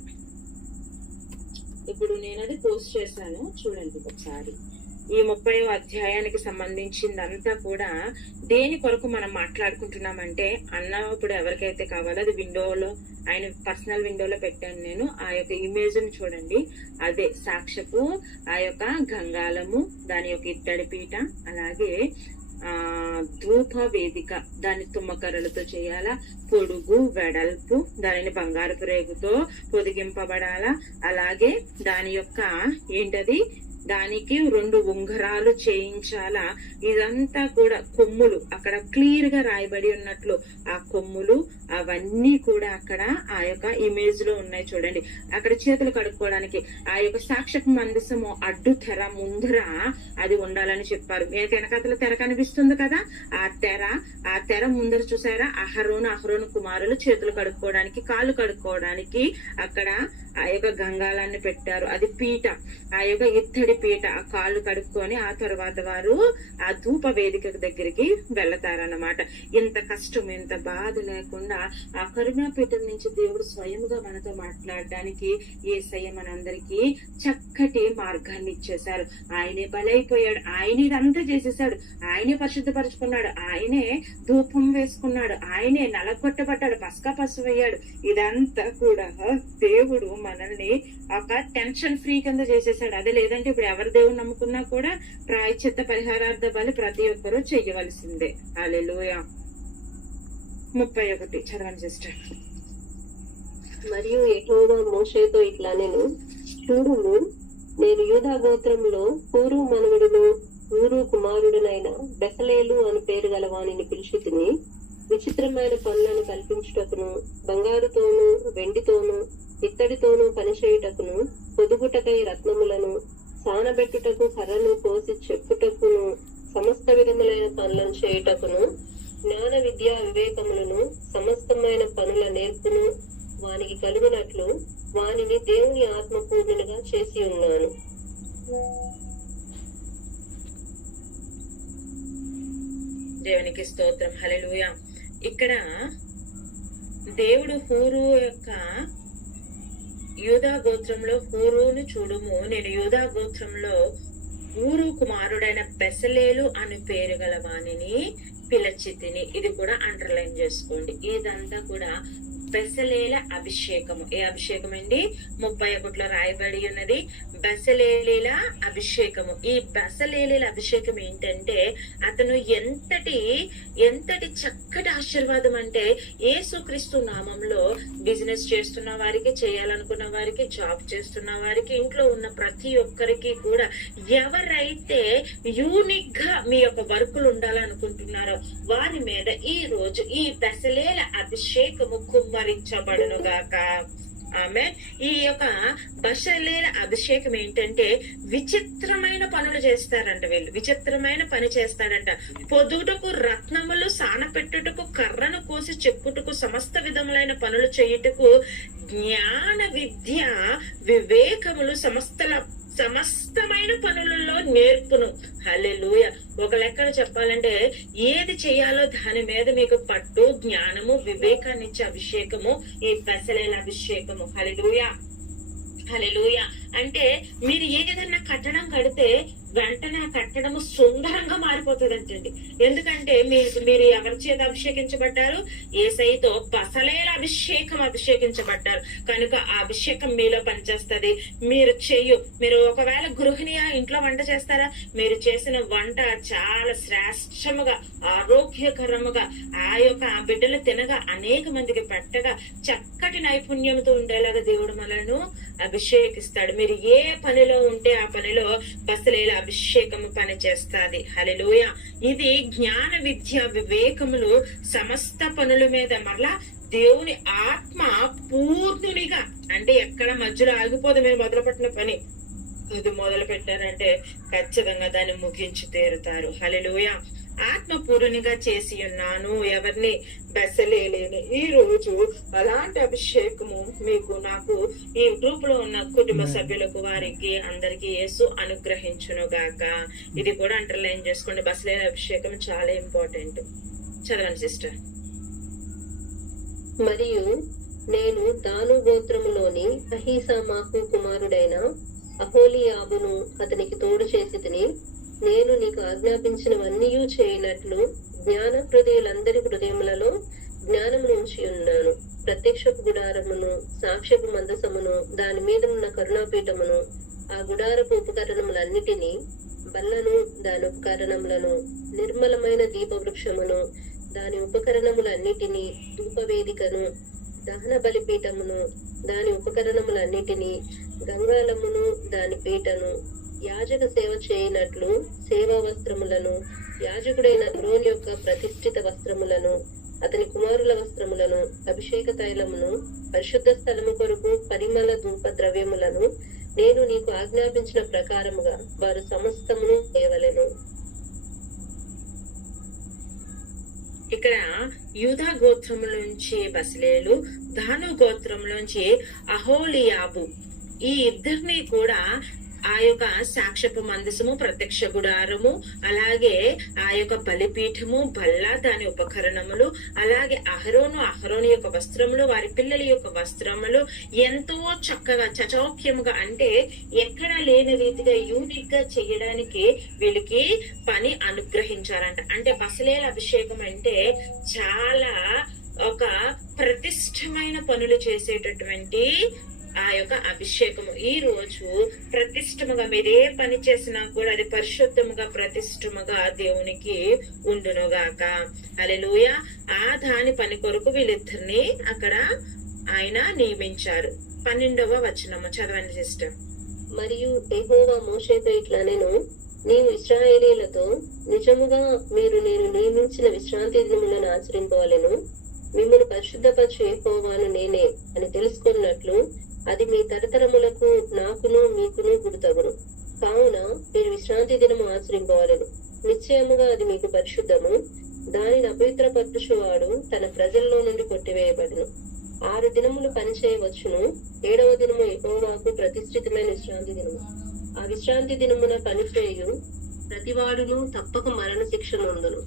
ఇప్పుడు నేను అది పోస్ట్ చేశాను, చూడండి ఒకసారి. ఈ 30వ అధ్యాయానికి సంబంధించిందంతా కూడా దేని కొరకు మనం మాట్లాడుకుంటున్నామంటే, అన్న ఇప్పుడు ఎవరికైతే కావాలో అది విండోలో, ఆయన పర్సనల్ విండోలో పెట్టాను నేను. ఆ యొక్క ఇమేజ్ ని చూడండి. అదే సాక్ష్యపు ఆ యొక్క గంగాళము, దాని యొక్క ఇత్తడి పీట, అలాగే ధూప వేదిక, దాని తుమ్మకర్రలతో చేయాలా, పొడుగు వెడల్పు, దానిని బంగారపు రేగుతో పొదిగింపబడాలా, అలాగే దాని యొక్క ఏంటది దానికి 2 ఉంగరాలు చేయించాలా. ఇదంతా కూడా కొమ్ములు అక్కడ క్లియర్ గా రాయబడి ఉన్నట్లు ఆ కొమ్ములు అవన్నీ కూడా అక్కడ ఆ యొక్క ఇమేజ్ లో ఉన్నాయి చూడండి. అక్కడ చేతులు కడుక్కోవడానికి ఆ యొక్క సాక్షపు మందసము అడ్డు తెర ముందర అది ఉండాలని చెప్పారు. మీకు వెనకాతల తెర కనిపిస్తుంది కదా, ఆ తెర ముందర చూసారా, అహరోను కుమారులు చేతులు కడుక్కోవడానికి కాళ్ళు కడుక్కోవడానికి అక్కడ ఆ యొక్క గంగాళాన్ని పెట్టారు. అది పీట, ఆ యొక్క ఇత్తడి పీట. ఆ కాళ్ళు కడుక్కొని ఆ తర్వాత వారు ఆ ధూప వేదిక దగ్గరికి వెళతారన్నమాట. ఇంత కష్టం ఇంత బాధ లేకుండా ఆ కరుణాపీఠం నుంచి దేవుడు స్వయముగా మనతో మాట్లాడడానికి యేసయ్య మనందరికీ చక్కటి మార్గాన్ని ఇచ్చేశారు. ఆయనే బలైపోయాడు, ఆయన ఇదంతా చేసేసాడు, ఆయనే పరిశుద్ధపరుచుకున్నాడు, ఆయనే ధూపం వేసుకున్నాడు, ఆయనే నలగొట్టబడ్డాడు, పసకా పసువయ్యాడు. ఇదంతా కూడా దేవుడు మనల్ని ఒక టెన్షన్ ఫ్రీ కింద చేసేసాడు. అదే లేదంటే ఇప్పుడు ఎవరి దేవుడు నమ్ముకున్నా కూడా ప్రాయశ్చిత్త పరిహారార్థ బలి ప్రతి ఒక్కరూ చెయ్యవలసిందే. హల్లెలూయా. 31 చదవండి సిస్టర్. మరియు యెహోవా మోషేతో ఇట్లా నేను, చూడుము, నేను యూదా గోత్రంలో హూరు మనవడును ఊరు కుమారుడునైన బెసలేలు అని పేరు గల వానిని పిలిచి తిని విచిత్రమైన పనులను కల్పించుటకును, బంగారుతోనూ వెండితోనూ ఇత్తడితోనూ పనిచేయుటకును, పొదుగుటకై రత్నములను, సానబెట్టుటకు కర్రను కోసి చెప్పుటకును, సమస్త విధములైన పనులను చేయుటకును, జ్ఞాన విద్యా వివేకములను, సమస్తమైన పనుల నేర్పును వానికి కలుగునట్లు వానిని దేవుని ఆత్మపూర్ణునిగా చేసి ఉన్నాను. దేవునికి స్తోత్రం. హల్లెలూయా. ఇక్కడ దేవుడు హూరు యొక్క యూదా గోత్రంలో హూరును చూడుము, నేను యూదా గోత్రంలో ఊరు కుమారుడైన బెసలేలు అని పేరు గల వానిని పిలచితిని. ఇది కూడా అండర్లైన్ చేసుకోండి. ఇదంతా కూడా బెసలేల అభిషేకము. ఏ అభిషేకం అండి? 31లో రాయబడి ఉన్నది బెసలేల అభిషేకము. ఈ బెసలేల అభిషేకం ఏంటంటే అతను ఎంతటి చక్కటి ఆశీర్వాదం అంటే యేసుక్రీస్తు నామంలో బిజినెస్ చేస్తున్న వారికి, చేయాలనుకున్న వారికి, జాబ్ చేస్తున్న వారికి, ఇంట్లో ఉన్న ప్రతి ఒక్కరికి కూడా ఎవరైతే యూనిక్ గా మీ యొక్క వర్కులు ఉండాలనుకుంటున్నారో వారి మీద ఈ రోజు ఈ బెసలేల అభిషేకము కుమ్మరించబడును గాక. ఆమె ఈ యొక్క బెసలేల అభిషేకం ఏంటంటే విచిత్రమైన పనులు చేస్తారంట. వీళ్ళు విచిత్రమైన పని చేస్తాడంట. పొదుటకు రత్నములు, సానపెట్టుటకు కర్రను కోసి చెప్పుటకు, సమస్త విధములైన పనులు చేయుటకు, జ్ఞాన విద్య వివేకములు, సమస్తమైన పనులలో నేర్పును. హల్లెలూయా. ఒక లెక్కన చెప్పాలంటే ఏది చేయాలో దాని మీద మీకు పట్టు, జ్ఞానము, వివేకాన్ని ఇచ్చే అభిషేకము ఈ బెసలేల అభిషేకము. హల్లెలూయా. హల్లెలూయా. అంటే మీరు ఏదైనా కట్టడం కడితే వెంటనే ఆ కట్టడము సుందరంగా మారిపోతుంది అంటండి. ఎందుకంటే మీరు ఎవరి చేత అభిషేకించబడ్డారు? యేసయ్యతో బెసలేల అభిషేకించబడ్డారు కనుక ఆ అభిషేకం మీలో పనిచేస్తుంది. మీరు ఒకవేళ గృహిణియా, ఇంట్లో వంట చేస్తారా? మీరు చేసిన వంట చాలా శ్రేష్టముగా, ఆరోగ్యకరముగా, ఆ యొక్క బిడ్డలు తినగా, అనేక మందికి పెట్టగా, చక్కటి నైపుణ్యంతో ఉండేలాగా దేవుడు మనను అభిషేకిస్తాడు. మీరు ఏ పనిలో ఉంటే ఆ పనిలో బెసలేల అభిషేకము పని చేస్తాది. హల్లెలూయా. ఇది జ్ఞాన విద్య వివేకములు సమస్త పనుల మీద మరలా దేవుని ఆత్మ పూర్ణునిగా, అంటే ఎక్కడ మధ్యలో ఆగిపోదు. మీరు మొదలుపెట్టిన పని ఇది మొదలు పెట్టారంటే ఖచ్చితంగా దాన్ని ముగించి తీరుతారు. హల్లెలూయా. ఆత్మపూర్ణునిగా చేసి ఉన్నాను. ఎవరిని? బెసలేలేని. ఈ రోజు అలాంటి అభిషేకము మీకు, నాకు, ఈ గ్రూప్ లో ఉన్న కుటుంబ సభ్యులకు, వారికి అందరికి యేసు అనుగ్రహించును గాక. ఇది కూడా అండర్లైన్ చేసుకోండి. బెసలేల అభిషేకం చాలా ఇంపార్టెంట్. చదవండి సిస్టర్. మరియు నేను దాను గోత్రములోని అహీసామాకు కుమారుడైన అహోలియాబును అతనికి తోడు చేసి తిని, నేను నీకు ఆజ్ఞాపించినవన్నీ చేయనట్లు జ్ఞాన హృదయులందరి హృదయములలో జ్ఞానమును ఉంచి ఉన్నాను. ప్రత్యక్షపు గుడారమును, సాక్ష్యపు మందసమును, దాని మీద ఉన్న కరుణాపీఠమును, ఆ గుడారపు ఉపకరణములన్నిటినీ, బల్లను, దాని ఉపకరణములను, నిర్మలమైన దీపవృక్షమును, దాని ఉపకరణములన్నిటినీ, ధూపవేదికను, దహన బలిపీఠమును, దాని ఉపకరణములన్నిటినీ, గంగాళమును, దాని పీటను, యాజక సేవ చేయనట్లు సేవా వస్త్రములను, యాజకుడైన అహరోను యొక్క ప్రతిష్ఠిత వస్త్రములను, అతని కుమారుల వస్త్రములను, అభిషేక తైలమును, పరిశుద్ధ స్థలము కొరకు పరిమళ ధూప ద్రవ్యములను నేను నీకు ఆజ్ఞాపించిన ప్రకారముగా వారు సమస్తమును చేయవలెను. ఇక్కడ యూదా గోత్రముల నుంచి బసలేలు, దాను గోత్రంలోంచి అహోలియాబు, ఈ ఇద్దరిని కూడా ఆ యొక్క సాక్ష్యపు మందసము, ప్రత్యక్ష గుడారము, అలాగే ఆ యొక్క బలిపీఠము, బల్ల, దాని ఉపకరణములు, అలాగే అహరోను యొక్క వస్త్రములు, వారి పిల్లల యొక్క వస్త్రములు ఎంతో చక్కగా చచౌక్యముగా, అంటే ఎక్కడా లేని రీతిగా యూనిక్ గా చేయడానికి వీళ్ళకి పని అనుగ్రహించారంట. అంటే బసలేల అభిషేకం అంటే చాలా ఒక ప్రతిష్టమైన పనులు చేసేటటువంటి ఆ యొక్క అభిషేకము. ఈ రోజు ప్రతిష్టముగా మీరు ఏ పని చేసినా కూడా అది పరిశుద్ధముగా ప్రతిష్టముగా దేవునికి ఉండునుగాక. హల్లెలూయా. ఆ దాని పని కొరకు వీళ్ళిద్దరిని అక్కడ ఆయన నియమించారు. 12వ వచనము చదవండి సిస్టర్. మరియు యెహోవా మోషేతో ఇట్లనెను, నీవు ఇశ్రాయేలీయులతో నిజముగా మీరు నేను నియమించిన విశ్రాంతి దినములను ఆచరింపవలెను, మిమ్మల్ని పరిశుద్ధపరచు యెహోవాను నేనే అని తెలుసుకున్నట్లు అది మీ తరతరములకు నాకును మీకును గుర్తగును. కావున మీరు విశ్రాంతి దినము ఆచరింపవలెను, నిశ్చయముగా అది మీకు పరిశుద్ధము. దానిని అపవిత్రపరచువాడు తన ప్రజల్లో నుండి కొట్టివేయబడును. 6 దినములు పని చేయవచ్చును, 7వ దినము యెహోవాకు ప్రతిష్ఠితమైన విశ్రాంతి దినము. ఆ విశ్రాంతి దినమున పనిచేయు ప్రతివాడును తప్పక మరణ శిక్ష నొందును.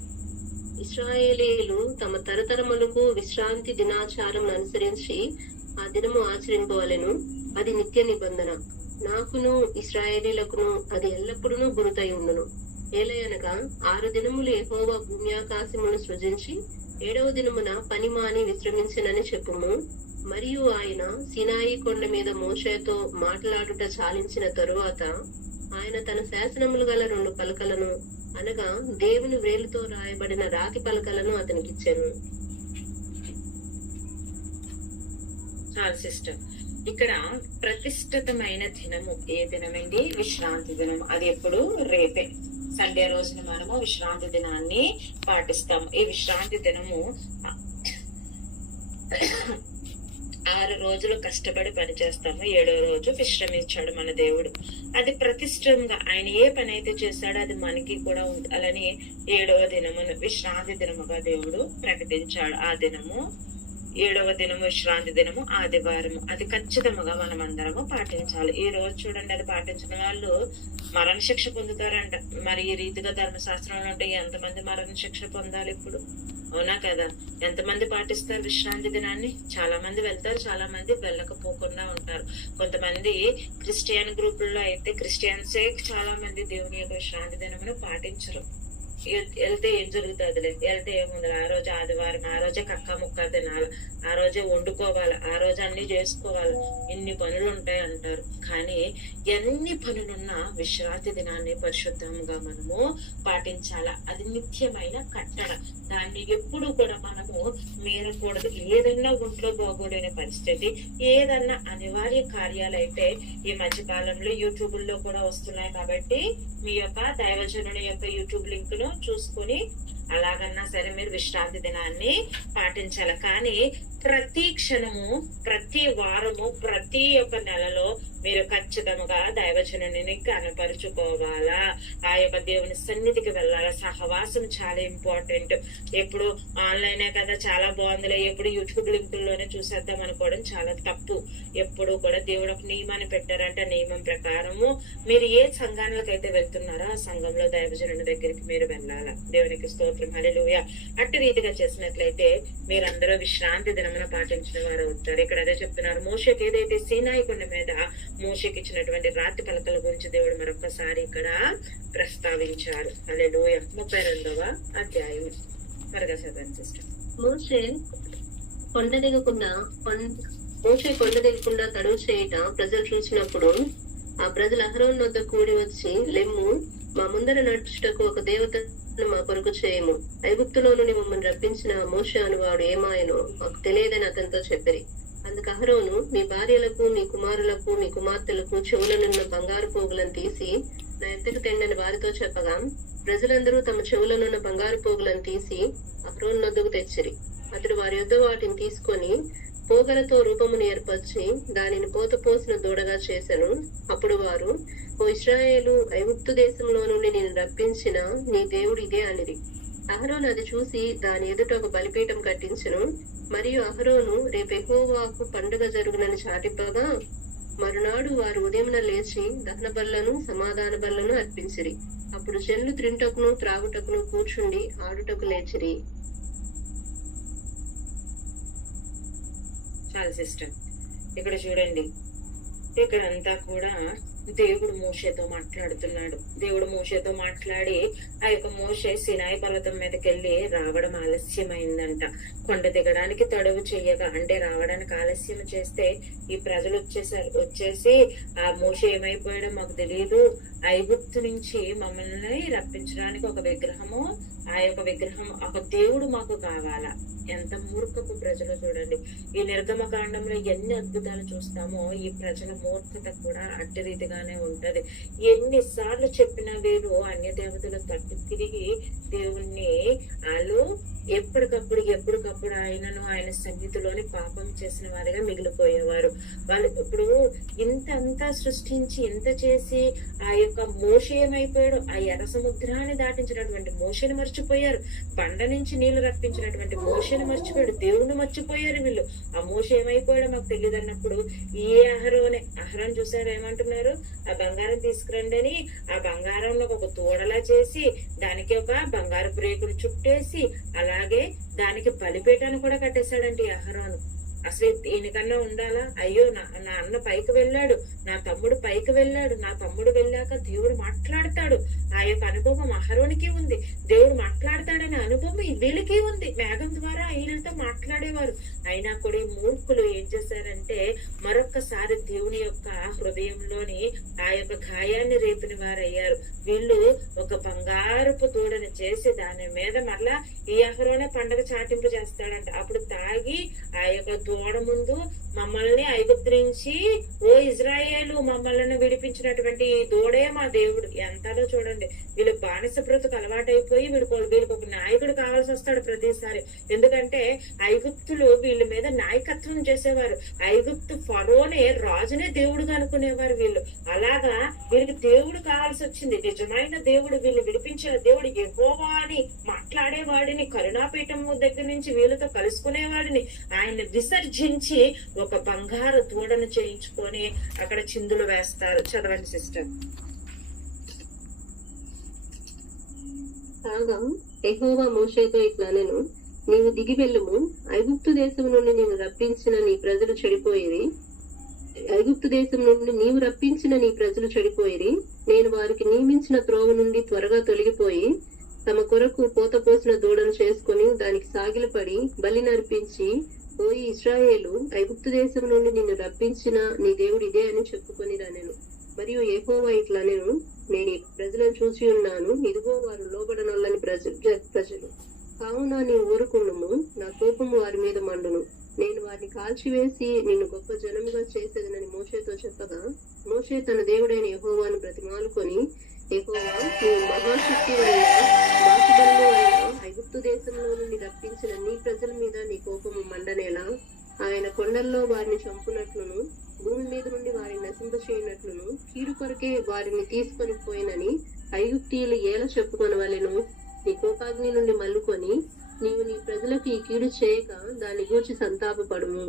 ఇశ్రాయేలీయులు తమ తరతరములకు విశ్రాంతి దినాచారం అనుసరించి ఆ దినము ఆచరింపవలెను, అది నిత్య నిబంధన. నాకును ఇశ్రాయేలీలకును అది ఎల్లప్పుడూ గురుతై ఉండును. ఏలయనగా 6 దినములు యెహోవా భూమి ఆకాశమును సృజించి 7వ దినమున పని మాని విశ్రమించినని చెప్పుము. మరియు ఆయన సీనాయి కొండ మీద మోషేతో మాట్లాడుట చాలించిన తరువాత ఆయన తన శాసనములు గల 2 పలకలను, అనగా దేవుని వేలుతో రాయబడిన రాతి పలకలను అతనికిచ్చాను. చాలు సిస్టర్. ఇక్కడ ప్రతిష్ఠితమైన దినము ఏ దినమండి? విశ్రాంతి దినం. అది ఎప్పుడు? రేపే, సండే రోజున మనము విశ్రాంతి దినాన్ని పాటిస్తాము. ఈ విశ్రాంతి దినము 6 రోజులు కష్టపడి పనిచేస్తాము, 7వ రోజు విశ్రమించాడు మన దేవుడు. అది ప్రతిష్టంగా ఆయన ఏ పని అయితే చేశాడో అది మనకి కూడా ఉండాలని 7వ దినమును విశ్రాంతి దినముగా దేవుడు ప్రకటించాడు. ఆ దినము 7వ దినము విశ్రాంతి దినము ఆదివారము. అది ఖచ్చితంగా మనం అందరము పాటించాలి. ఈ రోజు చూడండి, అది పాటించిన వాళ్ళు మరణ శిక్ష పొందుతారంట. మరి ఈ రీతిగా ధర్మశాస్త్రంలో ఉంటే ఎంతమంది మరణ శిక్ష పొందాలి ఇప్పుడు? అవునా కదా? ఎంతమంది పాటిస్తారు విశ్రాంతి దినాన్ని? చాలా మంది వెళ్తారు, చాలా మంది వెళ్ళకపోకుండా ఉంటారు. కొంతమంది క్రిస్టియన్ గ్రూపుల్లో అయితే క్రిస్టియన్సే చాలా మంది దేవుని యొక్క విశ్రాంతి దినమును పాటించరు. వెళ్తే ఏం జరుగుతుంది? వెళ్తే ఏముంది? ఆ రోజు ఆదివారం, ఆ రోజే కక్క ముక్క తినాలి, ఆ రోజే వండుకోవాలి, ఆ రోజు అన్ని చేసుకోవాలి, ఇన్ని పనులు ఉంటాయి అంటారు. కానీ ఎన్ని పనులున్నా విశ్రాంతి దినాన్ని పరిశుద్ధంగా మనము పాటించాల. అది నిత్యమైన కట్టడ. దాన్ని ఎప్పుడు కూడా మనము మీరకూడదు. ఏదన్నా ఒంట్లో బాగోలేని పరిస్థితి, ఏదన్నా అనివార్య కార్యాలైతే ఈ మధ్య కాలంలో యూట్యూబ్ లో కూడా వస్తున్నాయి. కాబట్టి మీ యొక్క దైవజనుని యొక్క యూట్యూబ్ లింక్ ను చూసుకొని అలాగన్నా సరే మీరు విశ్రాంతి దినాన్ని పాటించాలి. కానీ ప్రతి క్షణము, ప్రతి వారము, ప్రతి ఒక్క నెలలో మీరు ఖచ్చితంగా దైవజనుని కనపరుచుకోవాలా. ఆ యొక్క దేవుని సన్నిధికి వెళ్ళాలా. సహవాసం చాలా ఇంపార్టెంట్. ఎప్పుడు ఆన్లైనే కదా, చాలా బాగుందిలే, ఎప్పుడు యూట్యూబ్ లింకుల్లోనే చూసేద్దాం అనుకోవడం చాలా తప్పు. ఎప్పుడు కూడా దేవుడు ఒక నియమాన్ని పెట్టారంటే నియమం ప్రకారము మీరు ఏ సంఘాలకైతే వెళ్తున్నారో ఆ సంఘంలో దైవజనుని దగ్గరికి మీరు వెళ్ళాలా. దేవునికి స్తోత్రం, హల్లెలూయా. అట్టి రీతిగా చేసినట్లయితే మీరందరూ విశ్రాంతి దినమున పాటించిన వారు అవుతారు. ఇక్కడ అదే చెప్తున్నారు. మోషేకి ఏదైతే సీనాయి కొండ మీద మోషేకి ఇచ్చినటువంటి రాతి పలకల గురించి దేవుడు మరొకసారి ఇక్కడ ప్రస్తావించారు. హల్లెలూయా. 32వ అధ్యాయం త్వరగా చదవండి సిస్టర్. మోషే కొండ దిగకుండా తడువు చేయుట ప్రజలు చూసినప్పుడు ఆ ప్రజలు అహరోను వద్ద కూడి వచ్చి, లెమ్ము, మా ముందర నడుచుటకు ఒక దేవతను మా కొరకు చేయము. ఐగుప్తులో నుండి మమ్మల్ని రప్పించిన మోషే అనువాడు ఏమాయనో మాకు తెలియదని అతనితో చెప్పిరి. అందుకు అహరోను, మీ భార్యలకు, మీ కుమారులకు, మీ కుమార్తెలకు చెవులనున్న బంగారు పోగులను తీసి నా ఎద్దకు తెండని వారితో చెప్పగా ప్రజలందరూ తమ చెవులనున్న బంగారు పోగులను తీసి అహరోను నొద్దకు తెచ్చిరి. అతడు వారి యొద్ద వాటిని తీసుకొని పోగలతో రూపమును ఏర్పరిచి దానిని పోత పోసిన దూడగా చేసెను. అప్పుడు వారు, ఓ ఇశ్రాయేలు, ఐగుప్తు దేశంలో నుండి నేను రప్పించిన నీ దేవుడు ఇదే అనిరి. అహరోను అది చూసి దాని ఎదుట ఒక బలిపీఠం కట్టించెను. మరియు అహరోను రేపు యెహోవాకు పండుగ జరుగునని చాటింపగా మరునాడు వారు ఉదయమున లేచి దహన బలులను సమాధాన బలులను అర్పించిరి. అప్పుడు జనులు త్రింటకును త్రాగుటకును కూర్చుండి ఆడుటకు లేచిరి. చాలా సిస్టర్, ఇక్కడ చూడండి, ఇక్కడ అంతా కూడా దేవుడు మోషేతో మాట్లాడుతున్నాడు. దేవుడు మోషేతో మాట్లాడి ఆ యొక్క మోషే సినాయి పర్వతం మీదకి వెళ్ళి రావడం ఆలస్యమైందంట. కొండ దిగడానికి తడువు చెయ్యగా, అంటే రావడానికి ఆలస్యం చేస్తే ఈ ప్రజలు వచ్చేసి ఆ మోషే ఏమైపోయాడో మాకు తెలియదు, ఐగుప్తు నుంచి మమ్మల్ని రప్పించడానికి ఒక విగ్రహము, ఆ యొక్క విగ్రహం ఒక దేవుడు మాకు కావాలా. ఎంత మూర్ఖపు ప్రజలు చూడండి. ఈ నిర్గమకాండంలో ఎన్ని అద్భుతాలు చూస్తామో ఈ ప్రజల మూర్ఖత కూడా అట్టి రీతిగానే ఉంటది. ఎన్నిసార్లు చెప్పిన వీరు అన్య దేవతలు తట్టు తిరిగి దేవుణ్ణి వాళ్ళు ఎప్పటికప్పుడు ఆయనను ఆయన సన్నిధిలోని పాపం చేసిన వారిగా మిగిలిపోయేవారు. వాళ్ళు ఇప్పుడు ఇంతంతా సృష్టించి ఇంత చేసి ఆ యొక్క మోషే ఏమైపోయాడు, ఆ ఎర్ర సముద్రాన్ని దాటించినటువంటి మోషేని మర్చిపోయారు. బండ నుంచి నీళ్లు రప్పించినటువంటి మోషేని మర్చిపోయాడు. దేవుని మర్చిపోయారు వీళ్ళు. ఆ మోషే ఏమైపోయాడో మాకు తెలియదు అన్నప్పుడు ఈ అహరోను చూసారు ఏమంటున్నారు, ఆ బంగారం తీసుకురండి అని ఆ బంగారంలో ఒక తోడలా చేసి దానికి ఒక బంగారు రేకులు చుట్టేసి అలాగే దానికి బలిపీఠాన్ని కూడా కట్టేశాడంటే అహరోను. అసలు దీనికన్నా ఉండాలా? అయ్యో నా అన్న పైకి వెళ్ళాడు, నా తమ్ముడు పైకి వెళ్ళాడు, నా తమ్ముడు వెళ్ళాక దేవుడు మాట్లాడతాడు. ఆ యొక్క అనుభవం అహరోనికి ఉంది. దేవుడు మాట్లాడతాడనే అనుభవం వీళ్ళకి ఉంది. మేఘం ద్వారా వీళ్ళతో మాట్లాడేవారు. అయినా కూడా మూర్ఖులు ఏం చేశారంటే మరొక్కసారి దేవుని యొక్క హృదయంలోని ఆ యొక్క గాయాన్ని రేపిన వారయ్యారు. వీళ్ళు ఒక బంగారపు దూడని చేసి దాని మీద మరలా ఈ అహరోనే పండగ చాటింపు చేస్తాడంట. అప్పుడు తాగి ఆ యొక్క దూడ ముందు మమ్మల్ని ఐగుప్తు నుంచి, ఓ ఇజ్రాయేలు, మమ్మల్ని విడిపించినటువంటి ఈ దూడే మా దేవుడు. ఎంతలో చూడండి, వీళ్ళు బానిస బ్రతుకు అలవాటైపోయి వీళ్ళకి ఒక నాయకుడు కావాల్సి వస్తాడు ప్రతిసారి. ఎందుకంటే ఐగుప్తులు వీళ్ళ మీద నాయకత్వం చేసేవారు. ఐగుప్తు ఫరోనే రాజునే దేవుడుగా అనుకునేవారు వీళ్ళు. అలాగా వీళ్ళకి దేవుడు కావాల్సి వచ్చింది. నిజమైన దేవుడు, వీళ్ళు విడిపించిన దేవుడు యెహోవా అని మాట్లాడేవాడిని, కరుణాపీఠం దగ్గర నుంచి వీళ్ళతో కలుసుకునేవాడిని ఆయన విసర్జించి ఒక బంగారు దూడను చేయించుకొని అక్కడ చిందులు వేస్తారు. చదవండి సిస్టర్. కాగా యెహోవా మోషేతో ఇట్లా నేను, నీవు దిగి వెళ్ళుము, ఐగుప్తు దేశం నుండి నీవు రప్పించిన నీ ప్రజలు చెడిపోయిరి. ఐగుప్తు దేశం నుండి నీవు రప్పించిన నీ ప్రజలు చెడిపోయిరి. నేను వారికి నియమించిన త్రోవ నుండి త్వరగా తొలగిపోయి తమ కొరకు పోత పోసిన దూడను చేసుకుని దానికి సాగిలపడి బలి నర్పించి, ఓ ఇశ్రాయేలు, ఐగుప్తు దేశం నుండి నిన్ను రప్పించిన నీ దేవుడు ఇదే అని చెప్పుకొని రానెను. మరియు యెహోవా ఇట్లా నేను ఈ ప్రజలను చూసి ఉన్నాను, ఇదిగో వారు లోబడనొల్లని ప్రజలు. కావున నీ ఊరుకుండుము, నా కోపము వారి మీద మండును. నేను వారిని కాల్చివేసి నిన్ను గొప్ప జనముగా చేసేదనని మోషేతో చెప్పగా, మోషే తన దేవుడైన యెహోవాను బ్రతిమాలుకొని, యెహోవా, నీవు మహాశక్తి వల్ల బాహుబలము వల్ల ఐగుప్తు దేశంలో నుండి రప్పించిన నీ ప్రజల మీద నీ కోపము మండనేలా? ఆయన కొండల్లో వారిని చంపునట్లును భూమి మీద నుండి వారిని నశింపచేయనట్లును కీడు కొరకే వారిని తీసుకొని పోయినని ఐగుప్తీయులు ఏలా చెప్పుకొనవలెను? నీ కోపాగ్ని నుండి మల్లుకొని నీవు నీ ప్రజలకు ఈ కీడు చేయక దాన్ని గూర్చి సంతాపపడుము.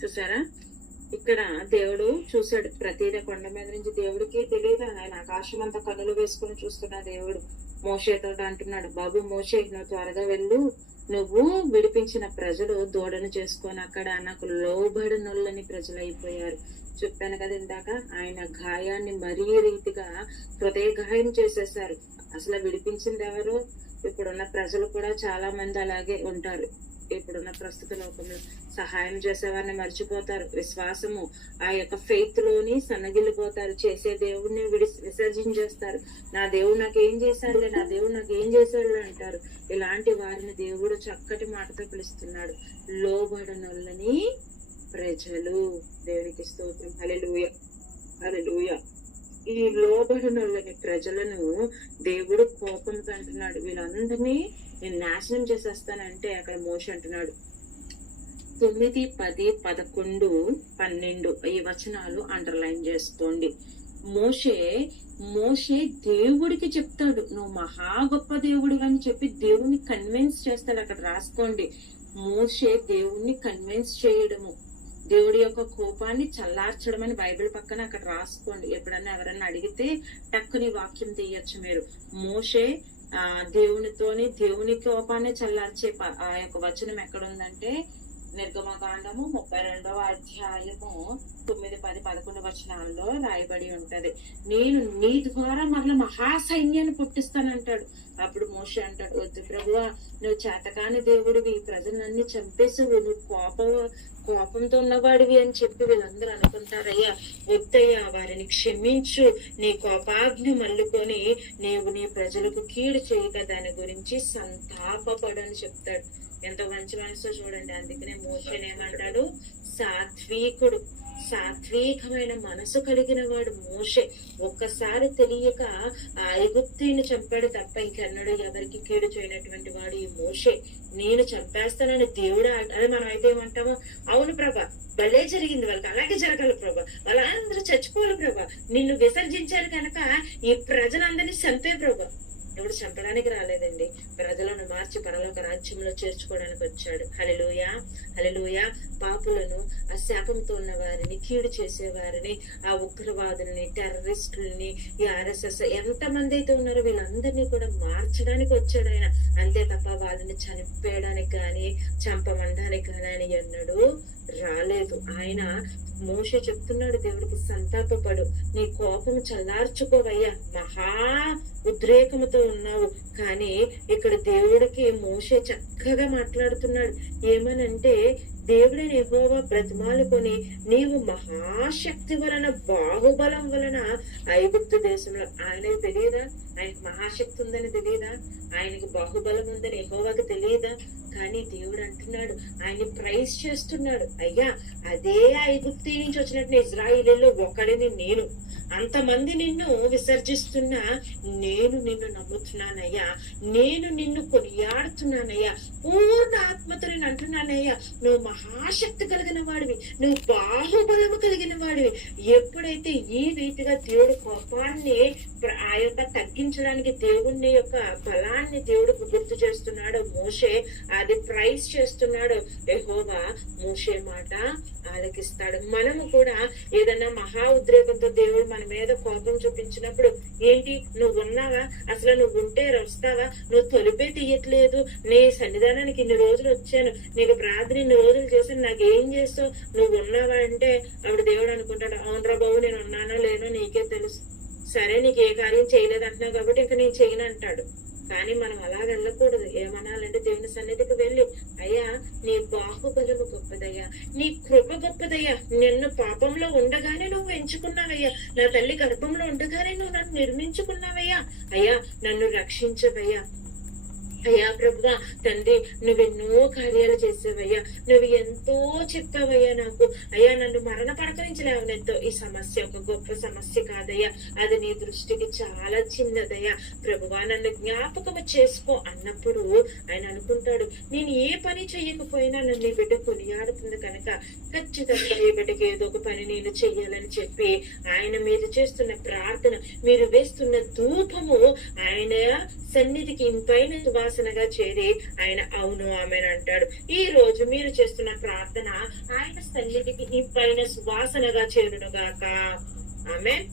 చూసారా, ఇక్కడ దేవుడు చూశాడు. ప్రతిద కొండ మీద నుంచి దేవుడికి తెలియదు. ఆయన ఆకాశం అంతా కన్నులు వేసుకుని చూస్తున్న దేవుడు మోషేతో అంటున్నాడు, బాబు మోషే, నువ్వు త్వరగా వెళ్ళు, నువ్వు విడిపించిన ప్రజలు దూడను చేసుకొని అక్కడ నాకు లోబడినొల్లని ప్రజలు అయిపోయారు. చెప్పాను కదా ఇందాక, ఆయన గాయాన్ని మరీ రీతిగా హృదయ గాయం చేసేసారు. అసలు విడిపించింది ఎవరు? ఇప్పుడున్న ప్రజలు కూడా చాలా మంది అలాగే ఉంటారు. ఇప్పుడున్న ప్రస్తుత లోకంలో సహాయం చేసేవారిని మర్చిపోతారు. విశ్వాసము, ఆ యొక్క ఫెయిత్ లోని సన్నగిల్లిపోతారు. చేసే దేవుడిని విసర్జించేస్తారు. నా దేవుడు నాకేం చేశాడులే, నా దేవుడు నాకేం చేశాడులే అంటారు. ఇలాంటి వారిని దేవుడు చక్కటి మాటతో పిలుస్తున్నాడు, లోబడనొల్లని ప్రజలు. దేవునికి స్తోత్రం. హల్లెలూయా, హల్లెలూయా. ఈ లోబడినోళ్ళని ప్రజలను దేవుడు కోపంతో అంటున్నాడు, వీళ్ళందరినీ నేను నాశనం చేసేస్తానంటే అక్కడ మోషే అంటున్నాడు 9, 10, 11, 12 ఈ వచనాలు అండర్లైన్ చేసుకోండి. మోషే దేవుడికి చెప్తాడు, నువ్వు మహా గొప్ప దేవుడు అని చెప్పి దేవుణ్ణి కన్విన్స్ చేస్తాడు. అక్కడ రాసుకోండి, మోషే దేవుణ్ణి కన్విన్స్ చేయడము, దేవుడి యొక్క కోపాన్ని చల్లార్చడం అని బైబిల్ పక్కన అక్కడ రాసుకోండి. ఎప్పుడన్నా ఎవరన్నా అడిగితే టక్కుని వాక్యం తీయచ్చు మీరు. మోషే దేవుని కోపాన్ని చల్లార్చే ఆ యొక్క వచనం ఎక్కడుందంటే నిర్గమకాండము 32వ అధ్యాయము 9, 10, 11 వచనాల్లో రాయబడి ఉంటది. నేను నీ ద్వారా మరలా మహాసైన్యాన్ని పుట్టిస్తానంటాడు. అప్పుడు మోషే అంటాడు, వద్దు ప్రభువా, నువ్వు చేతకాని దేవుడివి, ప్రజలన్నీ చంపేసావు, నువ్వు కోపంతో ఉన్నవాడివి అని చెప్పి వీళ్ళందరూ అనుకుంటారయ్యా. వద్దయ్యా, వారిని క్షమించు, నీ కోపాగ్ని మల్లుకొని నీవు నీ ప్రజలకు కీడు చేయక దాని గురించి సంతాపపడని చెప్తాడు. ఎంత మంచి మనసు చూడండి. అందుకనే మోషేనేమంటాడు, సాత్వికమైన మనసు కలిగిన వాడు మోషే. ఒక్కసారి తెలియక ఆ ఐగుప్తీని చంపాడు తప్ప ఇంకెన్నడూ ఎవరికి కీడు చేయనటువంటి వాడు ఈ మోషే. నేను చంపేస్తానని దేవుడు అది మనం అయితే ఏమంటామో, అవును ప్రభా, భలే జరిగింది, వాళ్ళకి అలాగే జరగాలి ప్రభా, వాళ్ళందరూ చచ్చిపోవాలి ప్రభా, నిన్ను విసర్జించారు కనుక ఈ ప్రజలందరినీ చంపే ప్రభా. దేవుడు చంపడానికి రాలేదండి, ప్రజలను మార్చి పరలోక రాజ్యంలో చేర్చుకోవడానికి వచ్చాడు. హల్లెలూయా, హల్లెలూయా. పాపులను, ఆ శాపంతో ఉన్న వారిని, కీడు చేసేవారిని, ఆ ఉగ్రవాదుల్ని, టెర్రరిస్టుల్ని, ఈ RSS ఎంతమంది అయితే ఉన్నారో వీళ్ళందరినీ కూడా మార్చడానికి వచ్చాడు ఆయన. అంతే తప్ప వాళ్ళని చనిపోయడానికి కానీ చంపమండానికి కానీ ఆయన ఎన్నడూ రాలేదు. ఆయన మోషే చెప్తున్నాడు దేవుడికి, సంతాపపడు, నీ కోపం చల్లార్చుకోవయ్యా, మహా ఉద్రేకముతో ఉన్నావు. కానీ ఇక్కడ దేవుడికి మోషే చక్కగా మాట్లాడుతున్నాడు. ఏమనంటే, దేవుడైన యెహోవా బ్రతిమాలుకొని, నీవు మహాశక్తి వలన, బాహుబలం వలన ఐగుప్తు దేశంలో, ఆయనకు తెలియదా ఆయనకు మహాశక్తి ఉందని తెలియదా, ఆయనకు బాహుబలం ఉందని యెహోవాకు తెలియదా? కానీ దేవుడు అంటున్నాడు, ఆయన్ని ప్రైజ్ చేస్తున్నాడు, అయ్యా అదే ఐగుప్తు నుంచి వచ్చినట్టు ఇజ్రాయేలీలో ఒకడిని నేను, అంతమంది నిన్ను విసర్జిస్తున్నా నేను నిన్ను నమ్ముతున్నానయ్యా, నేను నిన్ను కొనియాడుతున్నానయ్యా, పూర్ణ ఆత్మతో నేను అంటున్నానయ్యా, నువ్వు మహాశక్తి కలిగిన వాడివి, నువ్వు బాహుబలము కలిగిన వాడివి. ఎప్పుడైతే ఈ రీతిగా దేవుడు కోపాన్ని ఆ యొక్క తగ్గించడానికి దేవుని యొక్క బలాన్ని దేవుడికి గుర్తు చేస్తున్నాడు మోషే, అది ప్రైజ్ చేస్తున్నాడు యెహోవా. మోషే మాట ఆలకిస్తాడు. మనము కూడా ఏదన్నా మహా ఉద్రేకంతో దేవుడు మన మీద కోపం చూపించినప్పుడు, ఏంటి నువ్వు ఉన్నావా, అసలు నువ్వు ఉంటే వస్తావా, నువ్వు తొలిపే తీయట్లేదు, నీ సన్నిధానానికి ఇన్ని రోజులు వచ్చాను, నీకు ప్రార్థన ఇన్ని రోజులు చేశాను, నాకేం చేస్తావు, నువ్వు ఉన్నావా అంటే అప్పుడు దేవుడు అనుకుంటాడు, అవునరా బాబు, నేను ఉన్నానో లేనో నీకే తెలుసు, సరే నీకు ఏ కార్యం చేయలేదు అంటున్నావు కాబట్టి ఇంకా నేను చేయను అంటాడు. కానీ మనం అలా వెళ్ళకూడదు. ఏమనాలంటే దేవుని సన్నిధికి వెళ్ళి, అయ్యా నీ బాహుబలము గొప్పదయ్యా, నీ కృప గొప్పదయ్యా, నిన్ను పాపంలో ఉండగానే నువ్వు ఎంచుకున్నావయ్యా, నా తల్లి గర్భంలో ఉండగానే నువ్వు నన్ను నిర్మించుకున్నావయ్యా, అయ్యా నన్ను రక్షించవయ్యా, అయ్యా ప్రభువా తండ్రి, నువ్వెన్నో కార్యాలు చేసావయ్యా, నువ్వు ఎంతో చెప్పావయ్యా నాకు, అయ్యా నన్ను మరణ పడక నుంచి లేవనెంతో, ఈ సమస్య ఒక గొప్ప సమస్య కాదయ్యా, అది నీ దృష్టికి చాలా చిన్నదయ్యా, ప్రభువా నన్ను జ్ఞాపకము చేసుకో అన్నప్పుడు ఆయన అనుకుంటాడు, నేను ఏ పని చెయ్యకపోయినా నన్ను ఈ బిడ్డ కొనియాడుతుంది కనుక ఖచ్చితంగా ఈ బిడ్డకి ఏదో ఒక పని నేను చెయ్యాలని చెప్పి ఆయన మీరు చేస్తున్న ప్రార్థన, మీరు వేస్తున్న ధూపము ఆయన సన్నిధికి ఇంపైన సువాసనగా చేరి ఆయన అవును ఆమెను అంటాడు. ఈ రోజు మీరు చేస్తున్న ప్రార్థన ఆయన సన్నిధికి ఇంపైన సువాసనగా చేరునుగాక. ఆమేన్.